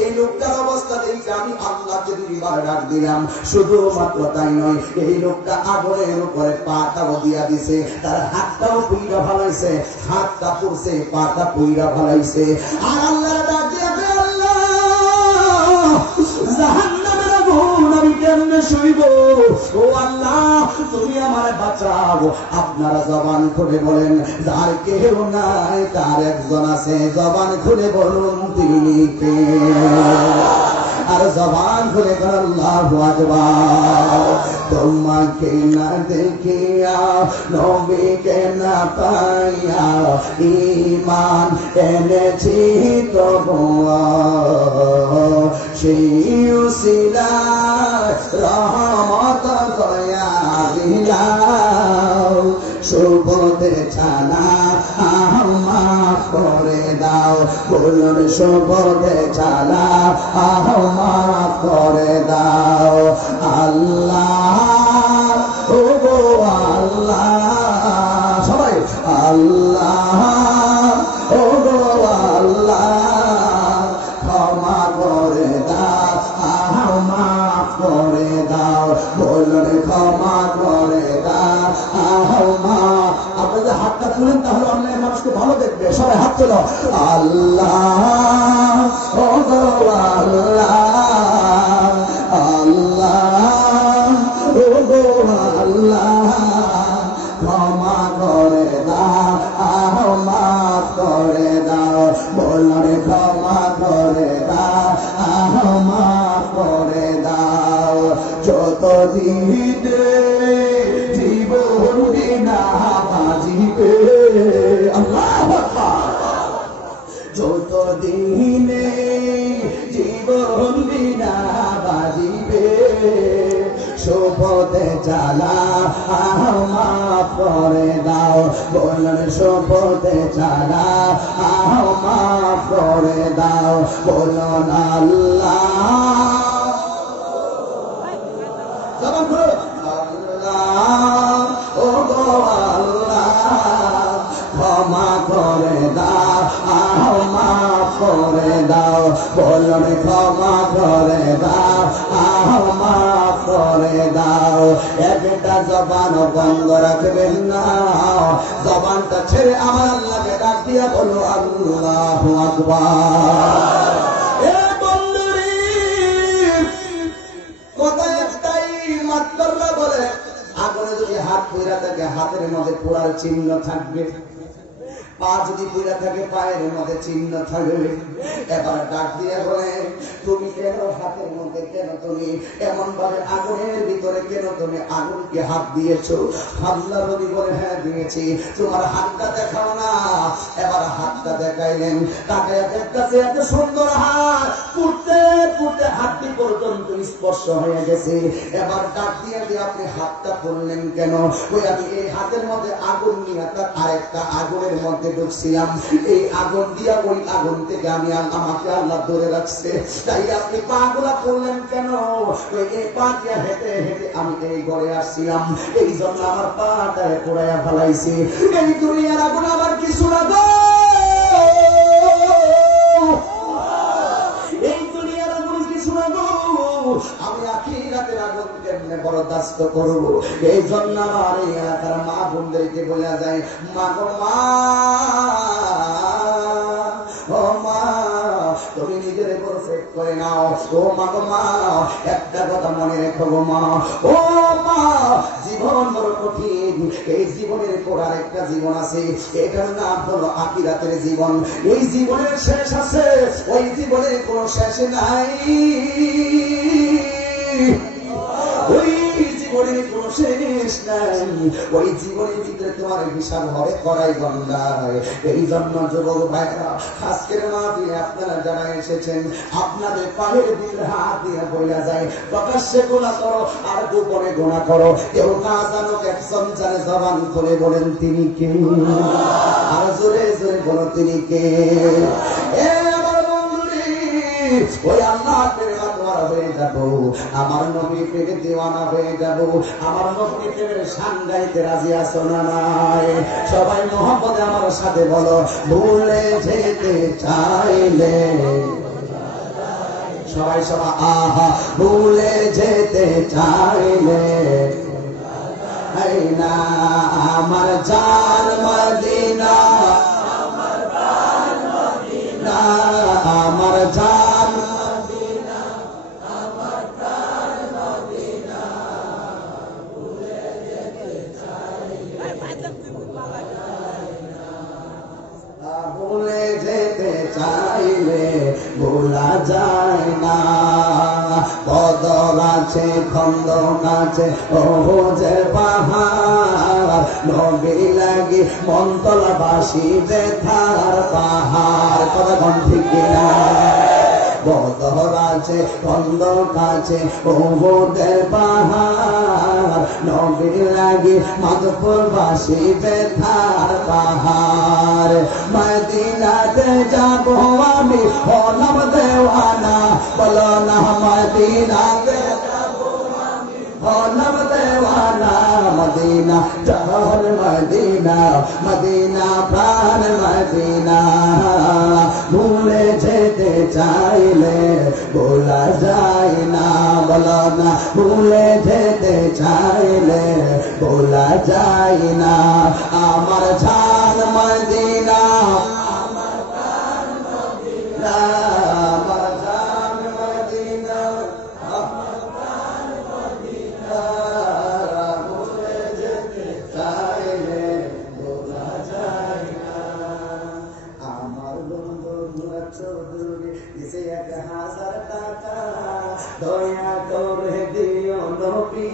এই লোকটার অবস্থা দেখে আমি আল্লাহকে দুইবার ডাক দিলাম। শুধুমাত্র তাই নয়, এই লোকটা আগুনের উপরে পাটাও দিয়া দিছে, তার হাতটাও পুইরা ফেলাইছে, হাতটা পুড়ছে, পাটা পুইরা ফেলাইছে। আর আল্লাহর ডাক দিয়ে, আল্লাহ, জাহান্নামের আগুন আমি কেমনে শুইব? ও আল্লাহ, তুমি আমার বাঁচাও। আপনারা জবান খুলে বলেন, যার কেউ নাই তার একজন আছে, জবান খুলে বলুন তিনি কে? আর জবান খুলে আল্লাহু আকবার। তোমাকে না দেখিয়া, নবীকে না পাইয়া, ঈমান এনেছি তবুও সেই উসিলায় রহমত দয়া দিলাও, সুবোধে ছানা মাফ করে দাও, বলুন সুবোধে ছানা মাফ করে দাও। আল্লাহ, ও গো আল্লাহ, সবাই আল্লাহ, ও গো আল্লাহ, ক্ষমা করে দাও, মাফ করে দাও, বলুন ক্ষমা করে দাও, মাফ। আপনাদের হাতটা তুলেন, তাহলে অন্যায় মানুষকে ভালো দেখবে। সবাই হাত তোলো। আল্লাহ, ও গো আল্লাহ, আল্লাহ, ও গো আল্লাহ, ক্ষমা করে দাও, মাফ করে দাও, বলুন ক্ষমা করে দাও, মাফ করে দাও। যত দিনে জীবন বিনা বাজিবে, আল্লাহু আকবার, যত দিনে জীবন বিনা বাজিবে, শপথে চালা মাফ করে দাও, বলুন শপথে চালা মাফ করে দাও, বলুন আল্লাহ, আল্লাহ, ও গো আল্লাহ, ক্ষমা করে দাও, মাফ করে দাও, বলুন ক্ষমা করে দাও, মাফ করে দাও। একটা জবান বন্ধ রাখবেন না, জবানটা ছেড়ে আমার আল্লাহকে ডাক দিয়া বলো, আল্লাহু আকবার। বলে আগুনে যদি হাত পুইরা থাকে, হাতের মধ্যে পোড়ার চিহ্ন থাকবে, পা যদি পুইরা থাকে, পায়ের মধ্যে চিহ্ন থাকবে। এবার ডাক দিয়ে বলে, তুমি কেন হাতের মধ্যে, কেন তুমি এমন ভাবে আগুনের ভিতরে, কেন তুমি আগুনকে হাত দিয়েছো? আল্লাহ নবী বলে, হ্যাঁ দিয়েছি। তোমার হাতটা দেখাও না। এবার হাতটা দেখাইলেন, তাকে দেখতেছে এত সুন্দর হাত, পুড়তে পুড়তে হাতটি পর্যন্ত স্পর্শ হয়ে গেছে। এবার ডাক দিয়ে দিয়ে আপনি হাতটা খুললেন কেন? ওই আমি এই হাতের মধ্যে আগুন নিয়ে তার আরেকটা আগুনের মধ্যে ঢুকছিলাম, এই আগুন দিয়া ওই আগুন থেকে আমি আমাকে আল্লাহ ধরে রাখছে। তাই আপনি পা গুলা করলেন কেন? ওই এই পা দিয়া হেঁটে হেঁটে আমি এই ঘরে আসছিলাম, এই জন্য আমার পাটায় পোড়াইয়া ফেলাইছি। এই দুনিয়ার আগুন আমার কিছু না গো, এই দুনিয়ার আগুন কিছু না গো, আমি আখিরাতের আগুন কেমনে বরদাস্ত করব? এই জন্য আমার এই এলাকার মা বোনদেরকে বলা যায়, মা গো মা, ও মা তুমি নিজের পারফেক্ট করে নাও। ও মা গো মা, একটা কথা মনে রেখো গো মা, ও মা জীবন বড় কঠিন, এই জীবনের পর আরেকটা জীবন আছে, এটার নাম হলো আখিরাতের জীবন। এই জীবনের শেষ আছে, ওই জীবনের কোনো শেষ নাই, ওই জীবনের কোনো শেষ নাই, ওই জীবনের ভিতরে তোমার হিসাব হবে করাই গন্ডায়। এই জন্য যুবক ভাইরা আজকের মাহফিলে আপনারা যারা এসেছেন, আপনাদের পায়ের দিল হাত দিয়ে বইলা যায়, প্রকাশ্যে গুনাহ করো আর গোপনে গুনাহ করো, কেউ না জানুক, একজন জানে, জবান খুলে বলেন তিনি কে, আর জোরে জোরে বলো তিনি কে। ওই আল্লাহ প্রেমে তোমার হয়ে যাব, আমার নবী প্রেমে দিওয়ানা হয়ে যাব, আমার নবী প্রেমের শান গাইতে রাজি আছো না নাই? সবাই মোহাম্মদে আমার সাথে বলো, ভুলে যেতে চাইলে, সবাই সবাই আহা, ভুলে যেতে চাইলে না আমার জান মদিনা, আমার জান মদিনা, আমার প্রাণ মদিনা, ভুলে যেতে চাইলে, ভুলে যেতে চাইলে ভোলা যায় না। বদর আছে, খন্দক আছে, ওহুদের পাহাড়, নবী লাগি মন্তলাবাসী বেথার পাহাড়, কথা কোন ঠিক কিনা? বদর আছে, খন্দক আছে, ওহুদের পাহাড়, নবী লাগি মাধবপুরবাসী বেথার পাহাড়। মদিনাতে যাব আমি হলাম দেওয়ানা, বলো না মদিনাতে যাব আমি হলাম দেওয়ানা, মদিনা জান মদিনা, মদিনা প্রাণ মদিনা, ভুলে যেতে চাইলে ভোলা যায় না, বলো না ভুলে যেতে চাইলে ভোলা যায় না। আমার জান মদিনা, আমার প্রাণ মদিনা, আমার জান মদিনা, আমার প্রাণ মদিনা, ভুলে যেতে চাইলে ভোলা যায় না। আমার বন্ধু মুরাদ চৌধুরী দিছে 1000 টাকা, দয়া করে দিও নবী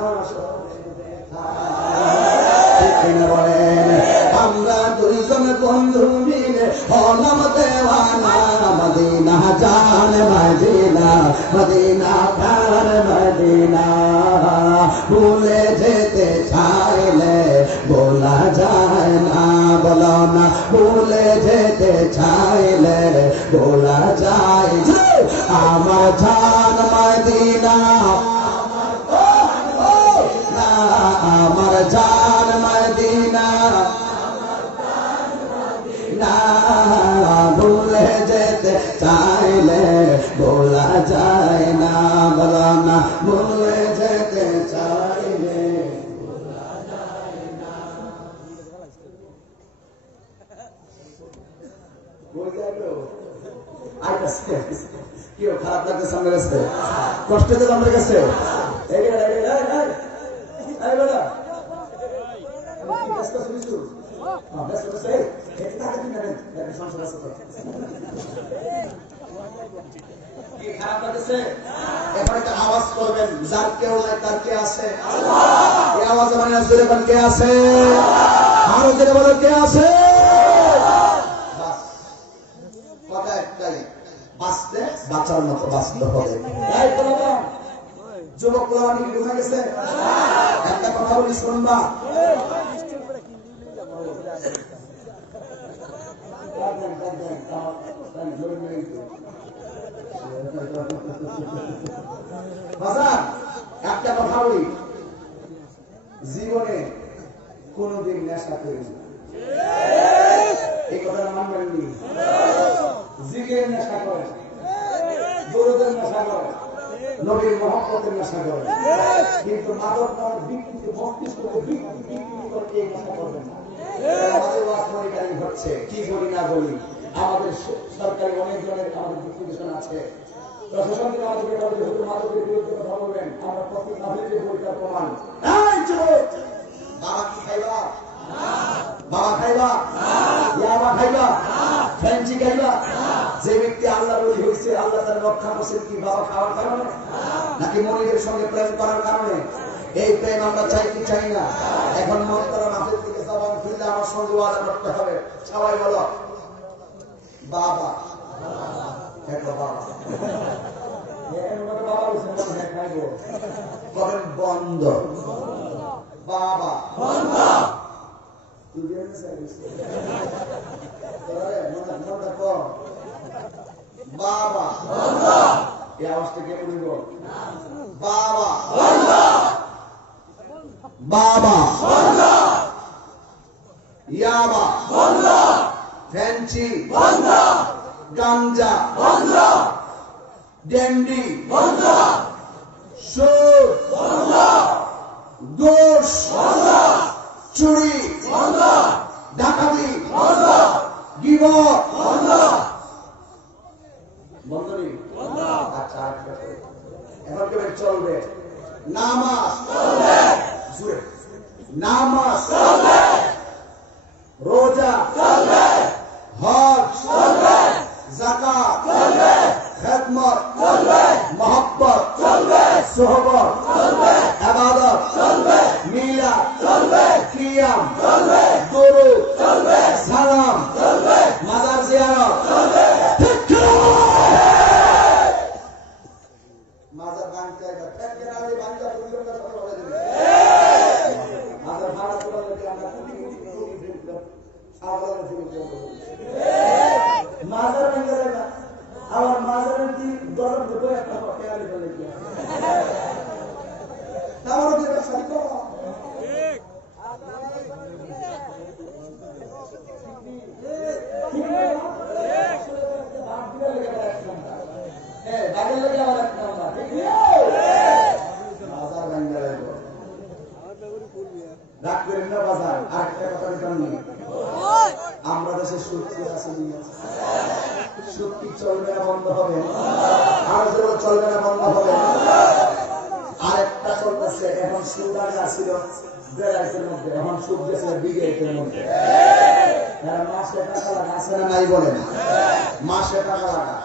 হাসরের দেখা। বলেন আমরা দুইজন বন্ধু মিলে হলাম দেওয়ানা, মদিনা জান মদিনা, মদিনা প্রাণ মদিনা, ভুলে যেতে চাইলে বলা যায় না, বলো না ভুলে যেতে চাইলে বলা যায়। আমার জান মদিনা, আমার জান মদিনা, না ভুলে যেতে চাইলে বলা যায় না, বলো না ভুলে যেতে চাইলে বলা যায় না। কি খারাপ লাগতেছে আমার কাছে, কষ্ট হচ্ছে আমার কাছে, আওয়াজ করবেন, যার কেউ নাই তার কে আছে? এই আওয়াজ মানে কে আছে? আরো যেটা বলো কে আছে? কথা একটাই, বাঁচতে বাঁচার মতো বাঁচতে হবে। যুবক পোলাপান কি ঘুমে গেছে? একটা কথা বলি শুনবা, একটা কথা বলি, জীবনে কোনদিন নেশা করিনি, এই কথা মানবেন নি? জিকিরের নেশা করেন, দরুদের নেশা করেন, নবীর মহব্বতের নেশা করেন, কিন্তু মাদক নামের বিকৃতি মস্তিষ্ককে বিকৃতি করে এই নেশা করবেন না। আমাদের ওয়াজমানিকারী হচ্ছে কি বলি না বলি, আমাদের সরকারি অনেক জনের আমাদের ডিস্ট্রিবিউশন আছে, প্রশাসন থেকে আমাদেরকে বলবে শুধু মাদকের বিরুদ্ধে কথা বলবেন, আমরা প্রতি নাগরিকের বইটার প্রমাণ। বাবা কি খাইবা? বাবা খাইবা? ইয়াবা খাইবা? ফ্রেঞ্চি খাইবা? যে ব্যক্তি আল্লাহ বলি হয়েছে, আল্লাহ তার রক্ষা করছেন কি বাবা খাওয়ার কারণে নাকি মনিবের সঙ্গে প্রেম করার কারণে? এই প্রেম আমরা চাই কি চাই না? এখন মন করা মাঠের দিকে জবান খুললে আমার সঙ্গে ওয়াদা করতে হবে। সবাই বলো বাবা, বন্ধ বাবা বাবা, এই আওয়াজটা কে বলব? বাবা বাবা, ইয়াবা, ফ্যান্সি, গাঞ্জা, ড্যান্ডি, সুদ, ঘুষ, চুরি, ডাকাতি, গীবত বন্ধ নেই। আচ্ছা এখন কেবল চলবে নামাজ, নামাজ, রোজা, হজ, যাকাত, খেদমত, মহব্বত, সোহবত, ইবাদত, মিলাদ, কিয়াম, দুরূদ, সালাম, মাজার জিয়ারত, মাজার ভাঙতে ভাঙতে মাজার ভাড়া তোলা আমরা মাজার ভেঙে যায় না, আবার মাজারের কি দরদ ঢুকে একটা খেয়ালি বলে কি তারও যে সত্য রাগ করেন না বাজার। আরেকটা কথা জানি, আমরা দেশে সুদ আছে, সুদ কি চলবে না বন্ধ হবে? আর যেগুলো চলবে না বন্ধ হবে। আরেকটা চলতেছে এখন, সুদ আগে আসছিল বেড়াইতের মধ্যে, এখন সুদ গেছে বিঘের মধ্যে। মাসে টাকা লাগা আছে না নাই বলেন? মাসে টাকা লাগা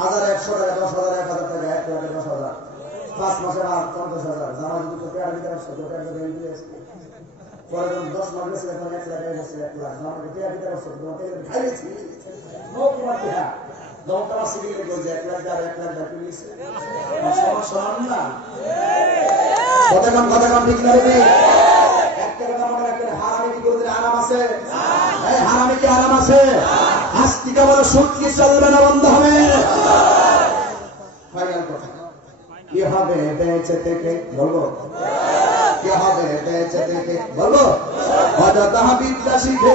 1000, 100 টাকা, 10,000, 1,000 টাকা, 1 লাখ 10,000, 5 মাসে 50,000। যারা যদি পেয়ার দিতে আসছে পরে 10 মাস গেছে, এখন 1 লাখ 1 লাখ আমাকে পেয়ার দিতে আসছে, তোমাকে খাইয়েছি দমটা সিভিলে গেছে 1 লাখ 1 লাখ পুলিশে সমান না। কতক্ষণ ঠিক না রে? একটা কথা মনে রাখবেন, হারামি কি করতে আরাম আছে? এই হারামি কি আরাম আছে? আস্তিকা বলে সুদ কি চলবে না বন্ধ হবে? ফাইনাল কথা কি হবে বেঁচে থেকে বলবো, কি হবে বেঁচে থেকে বলবো। অযথা বিদ্যা শিখে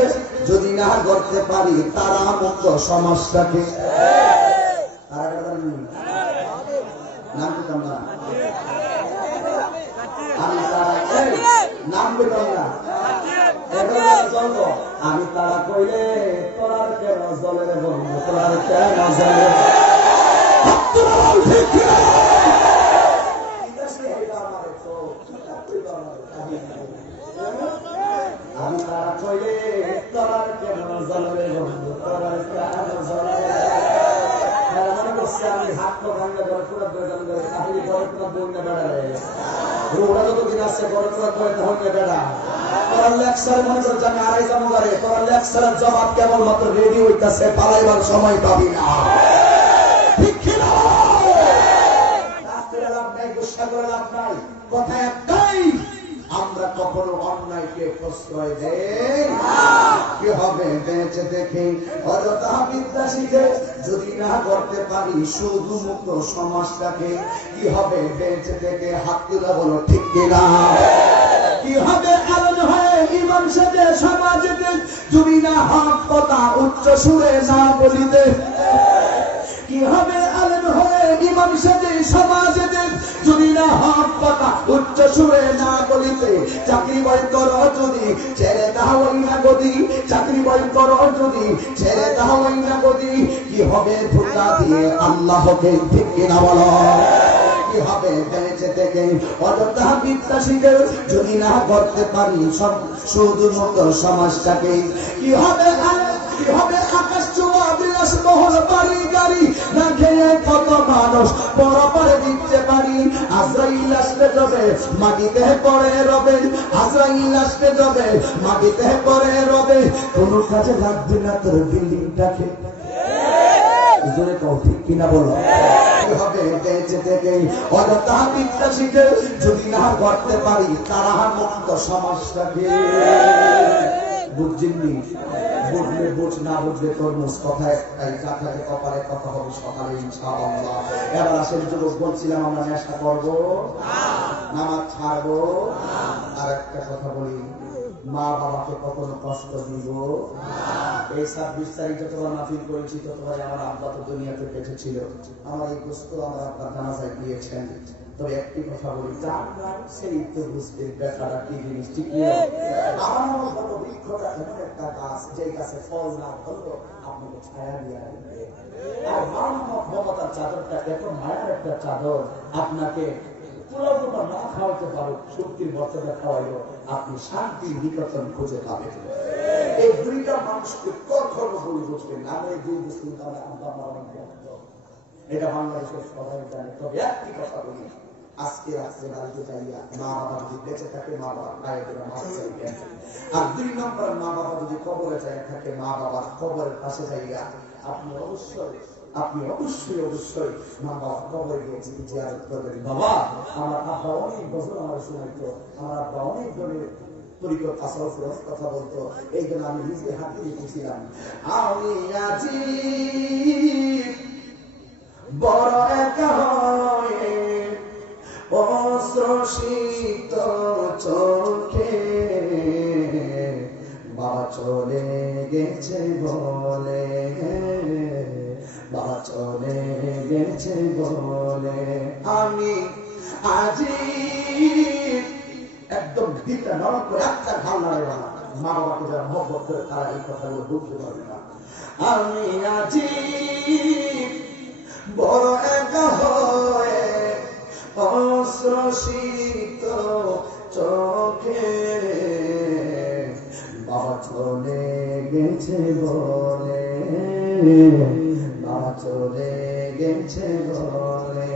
যদি না করতে পারি তারা মুক্ত সমাজটাকে। নাম পেতাম না আমি, নাম পেতাম না আমি, তারা কইলে তোরার কেন জলের বন্ধু, তোরার কেন জলের আমি, তারা কইলে তোরার কেন জলের বন্ধু, তোরার কেন জলের। মনে করছে আমি হাত তো ভাঙ্গা করে পুরো বেড়ান করে কাহিনী করে পুরো বন্যা বেড়ালে ওরা যতদিন আসছে করে পুরো হইতে বেড়া। তোরা লেকচার মনে করছে আমি আড়াই যাবো করে, তোরা লেকচারের জবাব কেবলমাত্র রেডি হইতেছে, পালাইবার সময় পাবি না। ঠিক কিনা? নাই, কথা একটাই, আমরা কখনো অন্যায়কে প্রশ্রয় দেই না। কি হবে বেঁচে দেখে অযথা বিদ্যা শিখে যদি না করতে পারি শুধু মুক্ত সমাজটাকে? কি হবে বেঁচে দেখে হাত তুলে বলো ঠিক কিনা? কি হবে আলোচ হয়ে ইমাম সাথে সমাজেতে যদি না হক কথা উচ্চ সুরে না বলিতে? কি হবে আলেম হয়ে ইমাম সাথে সমাজেতে যদি না হক কথা উচ্চ সুরে না বলিতে? চাকরি বই করো যদি ছেড়ে দাও না গদি, চাকরি বই করো যদি ছেড়ে দাও না গদি। কি হবে ধোঁকা দিয়ে আল্লাহকে ঠিক কিনা বলো? কি হবে বেঁচে থেকে অযথা বিদ্যা শিখে যদি না করতে পারি সব শুধুমাত্র সমাজটাকে? কি হবে কি হবে আকাশ ছোঁয়া বিলাস মহল বাড়ি গাড়ি না খেয়ে কত মানুষ বরাবর দিতে পারি? আজরাইল আসতে যাবে মাটিতে পড়ে রবে, আজরাইল আসতে যাবে মাটিতে পড়ে রবে। কোন কাজে লাগবে না তোর বিল্ডিংটাকে, জোরে কও ঠিক কিনা বলো? কি হবে বেঁচে থেকে অযথা বিদ্যা শিখে যদি না করতে পারি তারা মুক্ত সমাজটাকে? বুঝছেননি? বুঝলে বুঝ, না বুঝলে তরমুজ। কথা একটাই, কাঁঠালে কপালে কথা হবে সকালে ইনশাআল্লাহ। এবার আসেন যুবক, বলছিলাম আমরা নেশা করবো, নামাজ ছাড়বো, আর একটা কথা বলি, মা বাবাকে কখনো কষ্ট দিব। এই 26 তারিখ যতবার মাহফিল করেছি ততবার আমার আব্বা তো দুনিয়াতে বেঁচে ছিল, আমার এই গোস্ত আমার আব্বার জানাজায় দিয়েছেন। তবে একটি কথা বলি, যার নাম সেই তো বুঝতে ব্যাপারটা কি জিনিস, ঠিক নেই? আমার মতো বৃক্ষটা এমন একটা গাছ যে গাছে ফল না ধরলো আপনাকে ছায়া দিয়ে রাখবে। আর মমতার চাদরটা এত মায়ার একটা চাদর, আপনাকে পুরোটা না খাওয়াতে পারো, শক্তির বর্তটা খাওয়াইলো, আপনি শান্তির নিকটন খুঁজে পাবেন। এই দুইটা মানুষকে কখনো ভুল বুঝবেন না। এই দুই বস্তু এটা বাংলাদেশের সবাই জানে। তবে একটি কথা বলি, আজকে রাত্রে বাড়িতে যাইয়া মা বাবা যদি বেঁচে থাকে মা বাবার পায়ে ধরে মাছ চাইবেন। আর 2 নম্বর, মা বাবা যদি কবরে যায় থাকে মা বাবার কবরের পাশে যাইয়া আপনি অবশ্যই মা বাবার কবরে গিয়ে জিয়ারত করবেন। বাবা আমার আব্বা অনেক বছর আমার শোনাইতো, আমার আব্বা অনেক ধরনের তরিকত তাসাউফের কথা বলতো, এই জন্য আমি নিজে হাতে লিখেছিলাম, আমি আজি বড় একা হয়ে অশ্রুসিক্ত চোখে বাবা চলে গেছে বলে, বাবা চলে গেছে বলে আমি আজি একদম দিকটা নরম করে একটা ঘাল নাড়ে না। মা বাবাকে যারা মহব্বত করে তারা এই কথাগুলো বুঝতে পারবে না। আমি আজি বড় একা হয়ে অশ্রুসিক্ত চোখে বাবা চলে গেছে বলে, বাবা চলে গেছে বলে।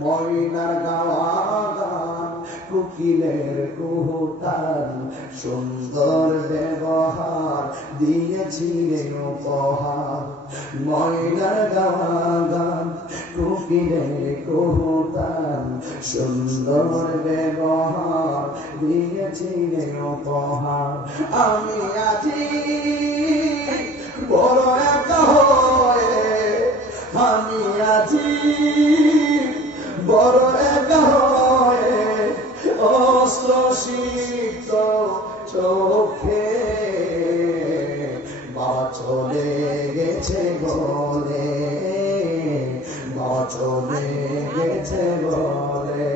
ময়নার গাওয়া গান, কুকিলের কুহুতান, সুন্দর ব্যবহার দিয়েছিলেন উপহার। ময়নার গাওয়া গান, কুকিলের কুহুতান, সুন্দর ব্যবহার দিয়েছিলেন উপহার। আমি আজি বড় একা হয়ে, আমি আজি বড় একা হয়ে অশ্রুসিক্ত চোখে বাবা চলে গেছে বলে, বাবা চলে গেছে বলে।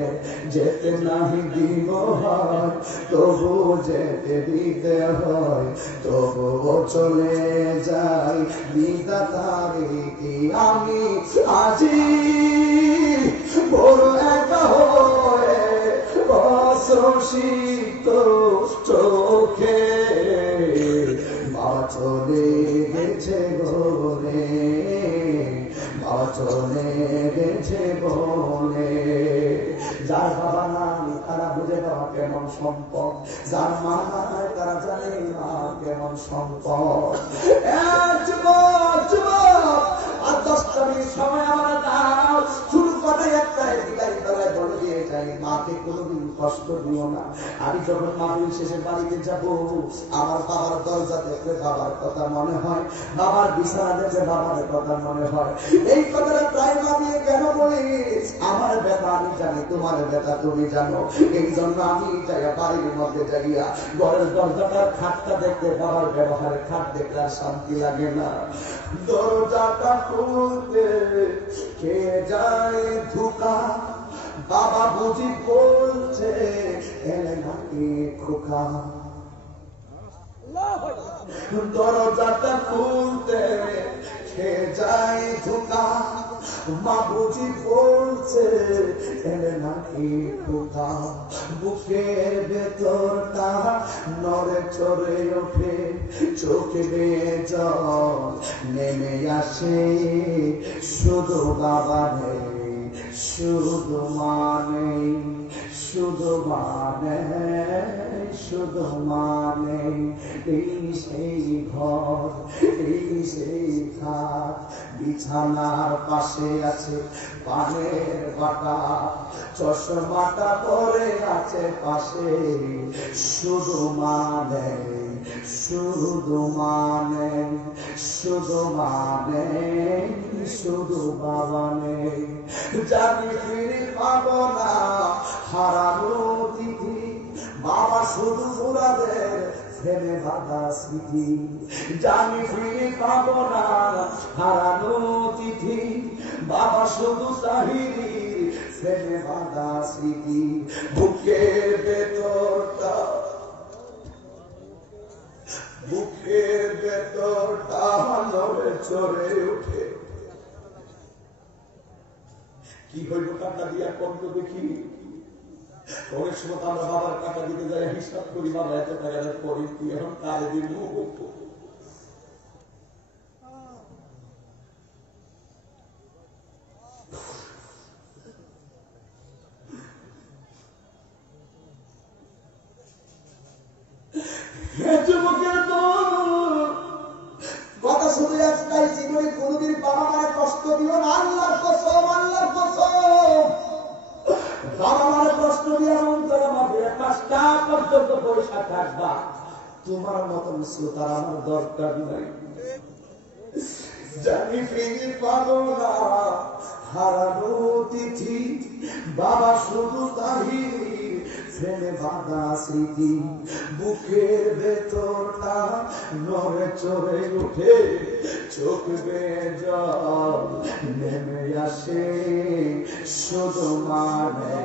যেতে নাহি দিব হয় তবু যেতে দিতে হয়, তবুও চলে যাই বিধাতারি কি। আমি আজি বড় একা হয়ে অশ্রুসিক্ত চোখে বাবা চলে গেছে বলে, বাবা চলে গেছে বলে। যার বাবা নাই তারা বুঝে বাবা কেমন সম্পদ, যার মা নাই তারা জানে মা কেমন সম্পদ। আর 10টা মিনিট সময় আমরা দাও, শুরু করে একটা বিদায় তলায় বলে দিয়ে যাই কষ্ট দিও না। আমি যখন মাহফিল শেষে বাড়িতে যাব, আমার বাবার দরজা দেখলে বাবার কথা মনে হয়, বাবার বিছানা দেখলে বাবার কথা মনে হয়। এই কথাটা প্রায় ভাবিয়ে কেন বলি? আমার ব্যথা আমি জানি, তোমার ব্যথা তুমি জানো। এই জন্য আমি যাইয়া বাড়ির মধ্যে যাইয়া ঘরের দরজাটার খাটটা দেখতে, বাবার ব্যবহারের খাট দেখলে আর শান্তি লাগে না। দরজাটা খুলতে কে যায় ধোকা, বাবা বুঝি বলছে এলে নাকি খোকা। দরজাটা খুলতে কে যায় ধোকা, মা বুঝি বলছে এলে নাকি খোকা। বুকের ভেতরটা নড়ে চড়ে ওঠে, চোখে বেয়ে জল নেমে আসে। শুধু বাবা নেই, শুধু মানে, শুধু মানে, শুধু মানে। এই সেই ঘর, এই সেই খাট, বিছানার পাশে আছে পানের বাটা, চশমাটা পরে আছে পাশে। শুধু মানে, শুধু মানে, শুধু মানে, শুধু বাবা নেই। জানি ফিরে পাবো না হারানো তিথি, বাবা শুধু মুরাদের ফেলে বাধা স্মৃতি। জানি ফিরে পাবো না হারানো তিথি, বাবা শুধু তাহিরি ফেলে বাধা স্মৃতি। বুকের ভেতরটা, বুকের ভেতরটা নড়ে চড়ে ওঠে। কি হইব টাকা দিয়া কত দেখি? অনেক সময় আমরা বাবার টাকা দিতে যাই, হিসাব করি বাবা এত টাকা পরে কি এখন কারে দিব। কথা শুনে একটাই, জীবনে কোনদিন বাবা মায়ের কষ্ট দিল না। আল্লাহর কসম, আল্লাহর কসম, বাবা মায়ের কষ্ট দিয়ে অন্তরে মাঝে 5টা পর্যন্ত পয়সা থাকবা। তোমার মতন শ্রোতার আমার দরকার নাই। জানি ফিরে পাবো না হারানো তিথি, বাবা শুধু তাহিরি ফেলে বাধা স্মৃতি। বুকের ভেতরটা নড়ে চড়ে উঠে, চোখ বেয়ে জল নেমে আসে। শুধু মানে,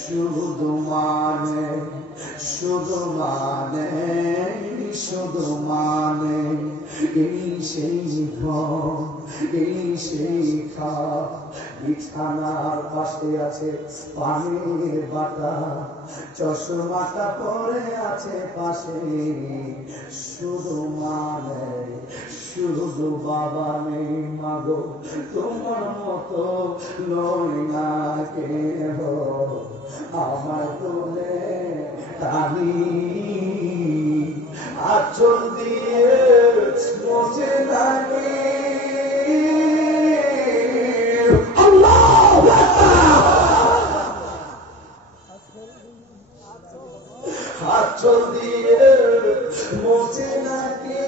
শুধু মানে, শুধু মানে, শুধু মানে। এই সেই ঘর, এই সেই খাট, বিছানার পাশে আছে পানির বাটা, চশমাটা পরে আছে পাশে। শুধু মানে, শুধু বাবা নেই মাগো, তোমার মতো নয় না কেহ। আমার তোলে টানি আঁচল দিয়ে মোছে লাগে। আঁচল দিয়ে মোছে নাকি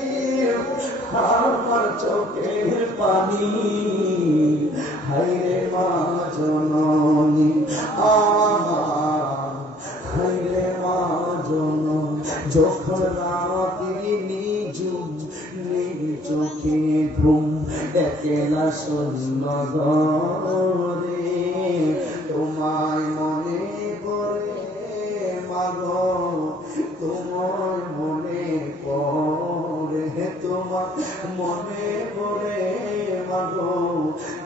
আমার চোখের পানি। হাইরে মা জননী আমার, হাইরে মা জননী। যখন রাতি নিজুম নিজ চোখে ঘুম, একলা শূন্য ঘরে তোমায় মনে পড়ে মাগো, তোমায় মনে পড়ে, তোমার মনে পড়ে মাগো,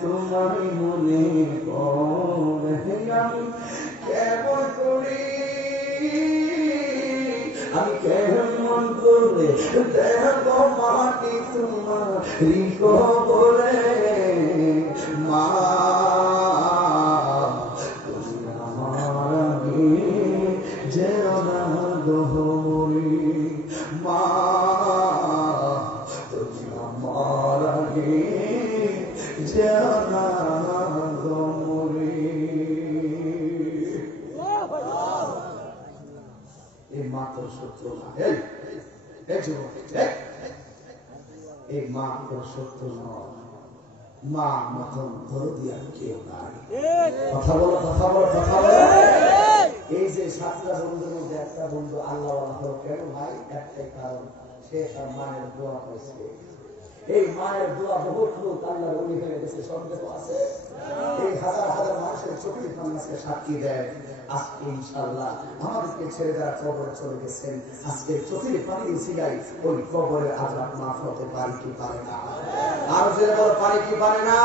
তোমার মনে পড়ে। আমি কেমন করি, আমি কেমন করে দেব মাটি তোমার বলে। মা তুমি আমার আগে যেও না দোহরি, মা তুমি আমার আগে যেও না দোহরি। যুবক, এই মা তো সত্য নয়, মা মতন দরদি আর কেউ নাই। কথা বলো, কথা বলো, কথা বলো। এই যে 7টা বন্ধুর মধ্যে একটা বন্ধু আল্লাহ হলো কেন ভাই? একটাই কারণ, সে তার মায়ের দোয়া পাইছে। এই মায়ের দোয়া বহুত লোক আল্লাহর ওলি হয়ে গেছে, সন্দেহ আছে? এই হাজার হাজার মানুষের চোখের সামনে সাক্ষী দেয়। আজকে ইনশাআল্লাহ আমাদেরকে ছেড়ে যারা কবরে চলে গেছেন, আজকে চোখের পানি ছিলাই ওই কবরের আযাব মাফ হতে পারে কি পারে না? আর যে বড় পারে কি পারে না?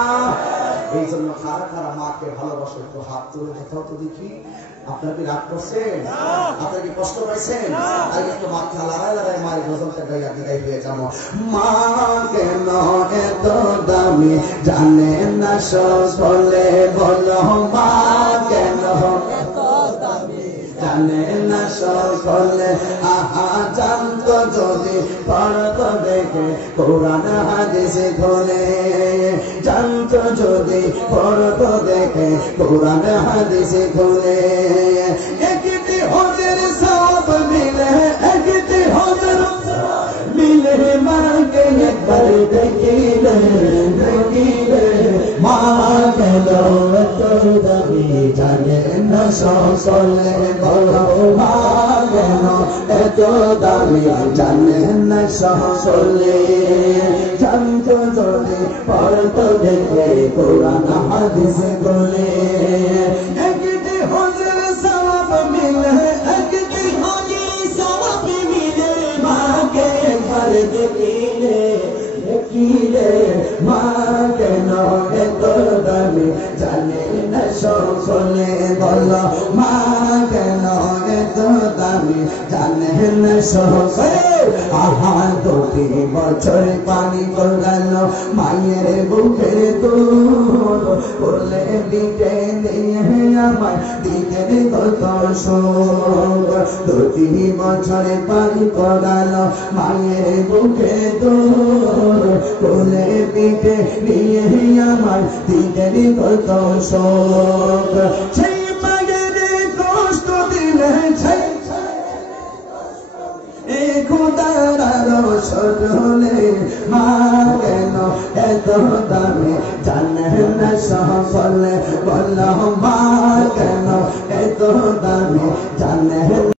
এই জন্য কারা কারা মাকে ভালোবাসে একটু হাত তুলে দেখাও তো দেখি। আপনারা কি রাগ করছেন? আপনারা কি কষ্ট পাইছেন? আর একটু মাথা লাগায় লাগায় মায়ের গজলটা গাইয়া বিদায় হয়ে যাবো। মা কেন এত দামি জানে না সকলে, বলো মা কেন এত দামি জানে না সকলে। আহা জানতো যদি পড়তো দেখে কোরআন হাদিস খোলে, জানতো যদি পড়তো দেখে কোরআন হাদিস খোলে। একটি হজের সওয়াব মিলে, একটি হজের মিলে, মাকে একবার দেখিলে, দেখিলে মা কেন এত দামি জানে না সকলে, বলো মা কেন এত দামি জানে না সকলে। জানতো যদি পড়তো দেখে কোরআন হাদিস খোলে। একটি হজের সওয়াব মিলে, একটি হজের সওয়াব মিলে, মাকে একবার দেখিলে, দেখিলে মা কেন এত দামি জানে না সকলে, বলো মা কেন এত দামি জানে না সকলে। আহা 2 বছর পানি গেল মায়ের বুকের দুধ, বলে দিতে নিয়ে আমার দিনের কত শোক। 2 বছর পানি গেল মায়ের বুকে দুধ, বলে দিতে নিয়ে আমার দিনের কত শোক। সেই মায়ের কষ্ট দিলে, সেই খোদার রসলে মা কেন এত দামি জানে না সকলে, বলো মা কেন এত দামি জানে